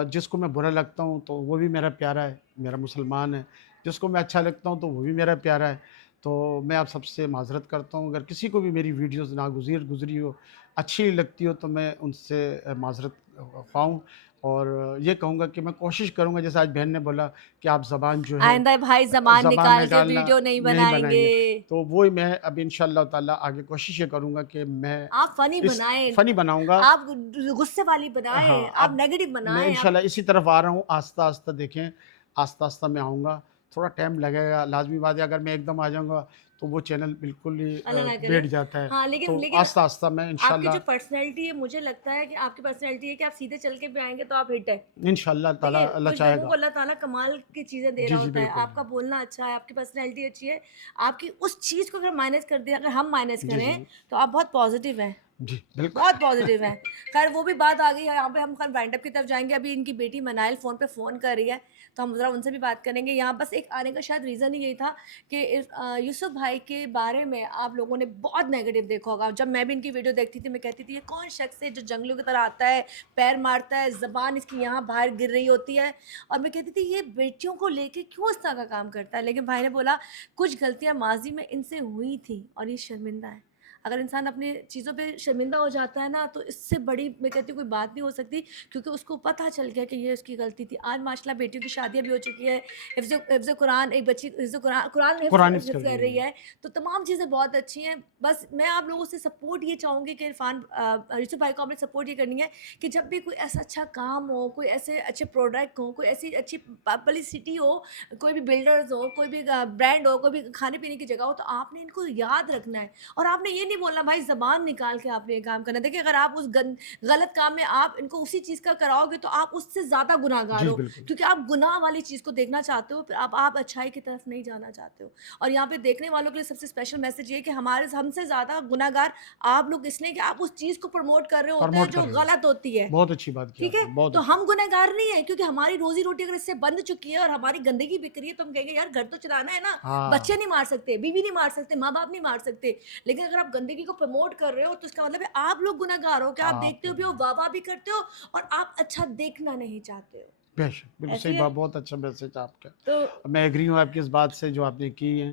जिसको मैं बुरा लगता हूँ तो वो भी मेरा प्यारा है, मेरा मुसलमान है। जिसको मैं अच्छा लगता हूँ तो वो भी मेरा प्यारा है। तो मैं आप सबसे माज़रत करता हूँ, अगर किसी को भी मेरी वीडियोज़ नागुज़ीर गुज़री हो, अच्छी लगती हो तो मैं उनसे माज़रत ख़्वाह और ये कहूँगा कि मैं कोशिश करूँगा, जैसे आज बहन ने बोला कि आप ज़बान जो है आइंदा भाई ज़बान ज़बान निकाल के निकालना वीडियो नहीं नहीं बनाएँगे। बनाएँगे। तो वो ही मैं अब इंशाअल्लाह ताला आगे कोशिश ये करूँगा कि मैं आप फ़नी इस बनाएँ, फ़नी बनाऊँगा। आप गुस्से वाली बनाएँ, हाँ, आप अब नेगेटिव मैं बनाएँ, आप इंशाल्लाह इसी तरफ आ रहा हूँ, आस्ता-आस्ता देखें, आस्ता-आस्ता मैं आऊँगा। थोड़ा टाइम लगेगा, लाज़मी बात है, अगर मैं एकदम आ जाऊँगा, तो वो चैनल बिल्कुल ही अल्लाह ना करे। बैठ जाता है। हाँ, लेकिन तो लेकिन आस्ता-आस्ता मैं आपकी जो इंशाल्लाह पर्सनैलिटी है, मुझे लगता है कि आपकी पर्सनैलिटी है कि आप सीधे चल के भी आएँगे तो आप हिट है। इंशाल्लाह ताला देखिए, अल्लाह कुछ लोगों को चाहेगा। अल्लाह ताला कमाल की चीज़ें दे जी, रहा जी, होता है। बिल्कुल। आपका बोलना अच्छा है, आपकी पर्सनैलिटी अच्छी है, आपकी उस चीज़ को अगर माइनस कर दिया, अगर हम माइनस जी, करें, जी। तो आप बहुत पॉज़िटिव हैं। जी, बिल्कुल। बहुत पॉज़िटिव हैं। ख़ैर वो भी बात आ गई है, यहाँ पे हम कल वाइंड अप की तरफ जाएँगे। अभी इनकी बेटी मनाइल फ़ोन पे फ़ोन कर रही है, तो हम ज़रा उनसे भी बात करेंगे। यहाँ बस एक आने का शायद रीज़न ही यही था कि यूसुफ़ भाई के बारे में आप लोगों ने बहुत नेगेटिव देखा होगा। जब मैं भी इनकी वीडियो देखती थी, मैं कहती थी, "ये कौन शख़्स है जो जंगलियों की तरह आता है, पैर मारता है, ज़बान इसकी यहाँ बाहर गिर रही होती है।" और मैं कहती थी, "ये बेटियों को लेके क्यों इस तरह का काम करता है?" लेकिन भाई ने बोला, "कुछ गलतियाँ माज़ी में इनसे हुई थी और ये शर्मिंदा है।" अगर इंसान अपनी चीज़ों पे शर्मिंदा हो जाता है ना, तो इससे बड़ी मैं कहती हूँ कोई बात नहीं हो सकती, क्योंकि उसको पता चल गया कि ये उसकी गलती थी। आज माशाल्लाह बेटियों की शादियाँ भी हो चुकी है, हिफ़्ज़ कुरान, एक बच्ची हिफ़्ज़ कुरान हिफ़्ज़ कुरान हिफ़्ज़ कर हिफ़्ज़ कर रही रही है। है, तो तमाम चीज़ें बहुत अच्छी हैं। बस मैं आप लोगों से सपोर्ट ये चाहूँगी कि यूसुफ़ भाई को आपने सपोर्ट ये करनी है कि जब भी कोई ऐसा अच्छा काम हो, कोई ऐसे अच्छे प्रोडक्ट हो, कोई ऐसी अच्छी पब्लिसिटी हो, कोई भी बिल्डर्स हो, कोई भी ब्रांड हो, कोई भी खाने-पीने की जगह हो, तो आपने इनको याद रखना है। और आपने ये नहीं बोलना भाई ज़बान निकाल के आपने ये काम करना है। देखिए अगर आप उस गलत काम में आप इनको उसी चीज़ का कराओगे तो आप उससे ज़्यादा गुनाहगार जी, हो, बिल्कुल। क्योंकि आप गुनाह वाली चीज़ को देखना चाहते हो, फिर आप अच्छाई की तरफ नहीं जाना चाहते हो। और यहाँ पे देखने वालों के लिए सबसे स्पेशल मैसेज ये है कि हमारे हमसे ज़्यादा गुनाहगार आप लोग इसलिए कि आप उस चीज़ को प्रमोट कर रहे होते हैं प्रमोट जो कर रहे हो। गलत होती है। बहुत अच्छी बात की ठीक है? आपने, बहुत तो अच्छी। हम गुनहगार नहीं हैं, क्योंकि हमारी रोज़ी-रोटी अगर इससे बंध चुकी है और हमारी गंदगी बिक रही है, तो हम कहेंगे यार घर तो चलाना है ना, हाँ, बच्चे नहीं मार सकते, बीवी नहीं मार सकते, माँ-बाप नहीं मार सकते। लेकिन अगर आप गंदगी को प्रमोट कर रहे हो, तो इसका मतलब है आप लोग गुनहगार हो, कि आप आप देखते हो भी हो, वाह-वाह भी करते हो और आप अच्छा देखना नहीं चाहते हो। बेशक, बिल्कुल ऐसे सही ही बात, है? बहुत अच्छा मैसेज आपका। तो मैं एग्री हूँ आपकी इस बात से जो आपने की है,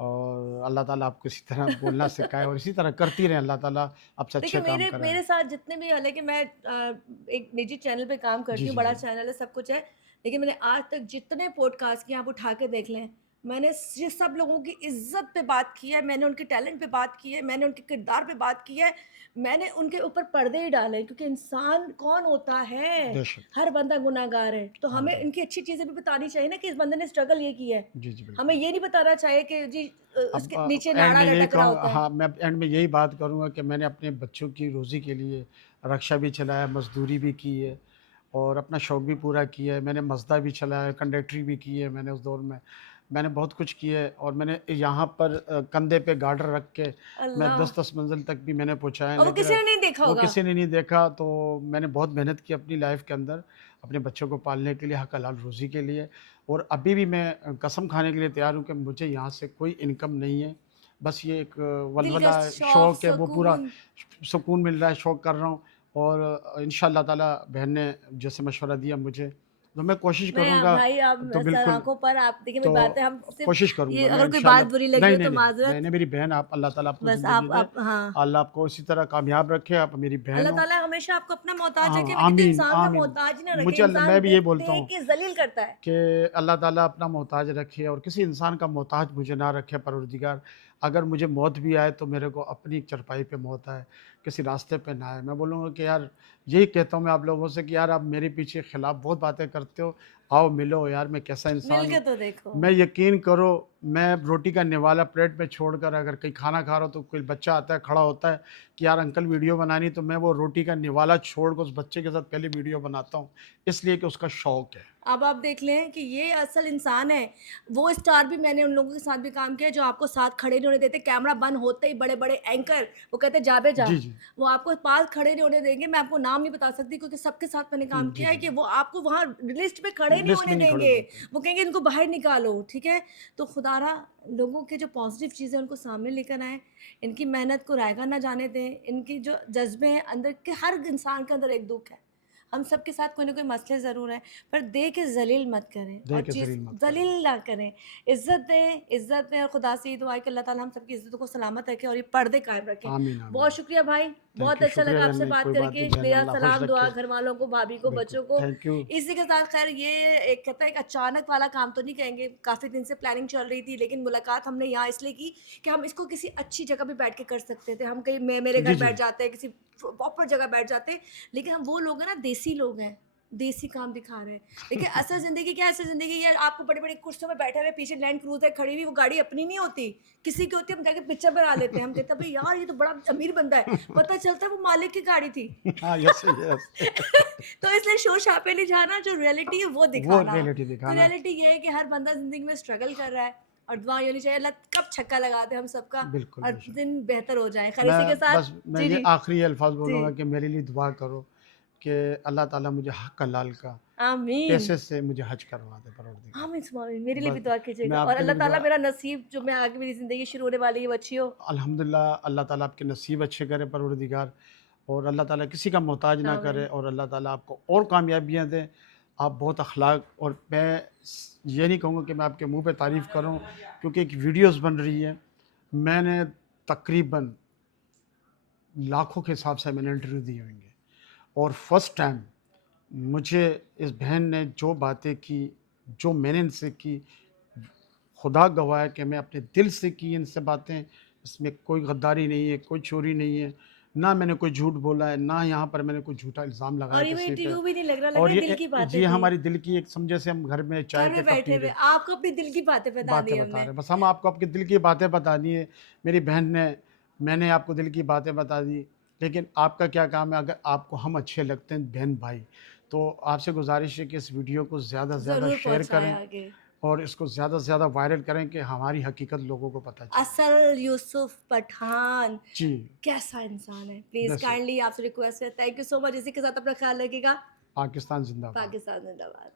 और अल्लाह ताला आपको इसी तरह बोलना सिखाए और इसी तरह करती रहें अल्लाह ताला, आपसे देखिए अच्छे काम मेरे कराएँ। मेरे साथ जितने भी, हालाँकि मैं एक निजी चैनल पे काम जी, करती हूँ, जी, बड़ा जी। चैनल है, सब कुछ है। लेकिन मैंने आज तक जितने पॉडकास्ट किए आप उठा के देख लें, मैंने ये सब लोगों की इज़्ज़त पे बात की है, मैंने उनके टैलेंट पे बात की है, मैंने उनके किरदार पे बात की है, मैंने उनके ऊपर पर्दे ही डाले हैं, क्योंकि इंसान कौन होता है? बेशक। हर बंदा गुनहगार है। तो हाँ हमें जी। इनकी अच्छी चीज़ें भी बतानी चाहिए ना कि इस बंदे ने स्ट्रगल ये की है। जी, जी, हमें बिल्कुल। ये नहीं बताना चाहिए कि जी अब उसके नीचे एंड नाड़ा में यही लटक रहा कहूँ, होता है। हाँ, मैं एंड में यही बात करूँगा कि मैंने अपने बच्चों की रोज़ी के लिए रिक्शा भी चलाया, मज़दूरी भी की है और अपना शौक भी पूरा किया है। मैंने मज़दा भी चलाया, कंडक्टरी भी की है मैंने उस दौर में। मैंने बहुत कुछ किया है और मैंने यहाँ पर कंधे पे गार्डर रख के मैं अल्लाह! 10-10 मंज़िल तक भी मैंने पहुँचाया है, और वो लेकिन किसी ने नहीं देखा वो होगा। किसी ने नहीं देखा। तो मैंने बहुत मेहनत की अपनी लाइफ़ के अंदर, अपने बच्चों को पालने के लिए, हक हलाल रोज़ी के लिए। और अभी भी मैं कसम खाने के लिए तैयार हूँ कि मुझे यहाँ से कोई इनकम नहीं है। बस ये एक वल्वला दिलकश है, शौक, शौक है, वो पूरा सुकून। सुकून मिल रहा है, शौक कर रहा हूँ। और इंशाअल्लाह ताला बहन ने जैसे मशवरा दिया मुझे, तो मैं कोशिश मैं करूँगा। भाई आप तो सर बिल्कुल, आँखों पर, आप देखिए तो मेरी बातें हम कोशिश सिर्फ़ ये, करूँगा मैं अगर कोई बात इंशाअल्लाह। बुरी लगी नहीं, हो नहीं, तो नहीं, नहीं, माज़रत। नहीं, मेरी बहन, आप अल्लाह ताला आपको बस ज़िंदगी दे, आप हाँ। अल्लाह आपको इसी तरह कामयाब रखे, आप मेरी बहन अल्लाह हो। ताला हमेशा आपको अपना मोहताज हाँ, रखे। मैं कहती हूँ आमीन, इंसान का आमीन। मोहताज ही ना रखे, मुझे मैं इंसान भी ये बोलता दे-दे हूँ के ज़लील करता है। कि अल्लाह ताला अपना मोहताज रखे और किसी इंसान का मोहताज मुझे ना रखे परवरदिगार। अगर मुझे मौत भी आए तो मेरे को अपनी चरपाई पे मौत आए, किसी रास्ते पे ना आए। मैं बोलूँगा कि यार, यही कहता हूँ मैं आप लोगों से कि यार आप मेरे पीछे खिलाफ़ बहुत बातें करते हो, आओ मिलो यार, मैं कैसा इंसान मिल के हूँ। तो देखो। मैं यकीन करो, मैं रोटी का निवाला प्लेट में छोड़कर अगर कहीं खाना खा रहा हूँ तो कोई बच्चा आता है, खड़ा होता है कि यार अंकल वीडियो बनानी, तो मैं वो रोटी का निवाला छोड़कर उस बच्चे के साथ पहले वीडियो बनाता हूँ, इसलिए कि उसका शौक है। अब आप देख लें कि ये असल इंसान है। वो स्टार भी मैंने उन लोगों के साथ भी काम किया है जो आपको साथ खड़े नहीं होने देते, कैमरा बंद होते ही बड़े-बड़े एंकर वो कहते हैं जा बे जा। जी, जी। वो आपको पास खड़े नहीं होने देंगे, मैं आपको नाम नहीं बता सकती क्योंकि सबके साथ मैंने काम जी, किया है जी। कि वो आपको वहाँ लिस्ट पे खड़े नहीं लिस्ट होने में नहीं खड़े देंगे। देते। वो कहेंगे इनको बाहर निकालो, ठीक है? तो खुदारा लोगों के जो पॉज़िटिव चीज़ें हैं उनको सामने लेकर आएँ, इनकी मेहनत को रायगा ना जाने दें, इनकी जो जज़्बे हैं अंदर के हर इंसान के अंदर एक दुःख है। हम सबके साथ कोई ना कोई मसले ज़रूर हैं, पर दे के ज़लील मत करें दे और के चीज़ ज़लील मत करें। ज़लील ना करें। इज़्ज़त दें और खुदा से ये दुआ है कि अल्लाह ताला हम सबकी इज़्ज़तों को सलामत रखे और ये पर्दे कायम रखें। आमीन, आमीन। बहुत शुक्रिया भाई, थैंक बहुत यू, अच्छा शुक्रिया लगा बहन, आपसे नहीं बात कोई बात करके। नहीं बहन, मेरा अल्लाह खुश सलाम, दुआ रखे। घरवालों को, भाभी को, बिल्कुल, बच्चों को। Thank you. इसी के साथ ख़ैर ये एक कहता है एक अचानक वाला काम तो नहीं कहेंगे, काफ़ी दिन से प्लानिंग चल रही थी, लेकिन मुलाकात हमने यहाँ इसलिए की कि हम इसको किसी अच्छी जगह पे बैठ के कर सकते थे। हम कहीं मेरे जी, घर जी। बैठ जाते हैं, किसी प्रॉपर जगह बैठ जाते हैं, लेकिन हम वो लोग हैं ना देसी लोग हैं, देसी काम दिखा रहे हैं। देखिए असल ज़िंदगी क्या है, असल ज़िंदगी ये आपको बड़ी-बड़ी कुर्सियों में बैठे हुए पीछे लैंड क्रूज़र खड़ी हुई, वो गाड़ी अपनी नहीं होती, किसी की होती है, हम जाके पिक्चर बना लेते हैं। हम कहते हैं भई यार ये तो बड़ा अमीर बंदा है, पता चलता है वो मालिक की गाड़ी थी। हाँ, यस, यस। तो इसलिए शोर-शराबे नहीं जाना, जो रियलिटी है वो वो दिखाना। रियलिटी तो दिखाना। रियलिटी ये है कि हर बंदा ज़िंदगी में स्ट्रगल कर रहा है और दुआ ये होनी चाहिए अल्लाह कब छक्का लगा दे हम सबका बिल्कुल, और बेशक। दिन बेहतर हो जाए। खैर इसी के मैं साथ बस मैं जी, ये जी। आखिरी अल्फ़ाज़ जी। बोलूँगा कि मेरे लिए दुआ करो कि अल्लाह ताला मुझे हक़ हलाल का आमीन। पैसे से मुझे हज करवा दे परवरदिगार। आमीन सुमा आमीन। मेरे लिए भी बस दुआ मैं कीजिएगा और आपके लिए अल्लाह भी ताला दुआ, मेरा नसीब जो मैं आगे मेरी ज़िंदगी शुरू होने वाली है वो अच्छी हो। अल्हम्दुलिल्लाह अल्लाह ताला आपके नसीब अच्छे करे परवरदिगार, और अल्लाह ताला किसी का मोहताज ना करे, आमीन। और अल्लाह ताला आपको और कामयाबियाँ दे। आप बहुत अखलाक, और मैं ये नहीं कहूँगा कि मैं आपके मुँह पे तारीफ़ कर रहा हूँ, क्योंकि एक वीडियोज़ बन रही है। मैंने तकरीबन लाखों के हिसाब से मैंने इंटरव्यू दिए होंगे, और फर्स्ट टाइम मुझे इस बहन ने जो बातें की, जो मैंने इनसे की, खुदा गवाह है कि मैं अपने दिल से की इनसे बातें। इसमें कोई गद्दारी नहीं है, कोई चोरी नहीं है, ना मैंने कोई झूठ बोला है, ना यहाँ पर मैंने कोई झूठा इल्ज़ाम लगाया और ये किसी पे। इंटरव्यू भी नहीं लग रहा, लग और रहा है दिल की बातें ये थी। हमारी दिल की, एक समझे से हम घर में चाय घर के में कप बैठे पी हुए रहे, आपको अपनी दिल की बातें बता दी बातें बता हमने। रहे हैं। बस हम आपको आपके दिल की बातें बता दी है। मेरी बहन ने, मैंने आपको दिल की बातें बता दी। लेकिन आपका क्या काम है, अगर आपको हम अच्छे लगते हैं बहन भाई, तो आपसे गुज़ारिश है कि इस वीडियो को ज़्यादा से ज़्यादा ज़रूर शेयर पहुँचाएँ करें, आगे। और इसको ज़्यादा से ज़्यादा वायरल करें कि हमारी हकीकत लोगों को पता चले। असल यूसुफ पठान जी, कैसा इंसान है? प्लीज़ बेशक। काइंडली आपसे रिक्वेस्ट है, थैंक यू सो मच। इसी के साथ अपना ख़्याल रखिएगा। पाकिस्तान ज़िंदाबाद। पाकिस्तान ज़िंदाबाद।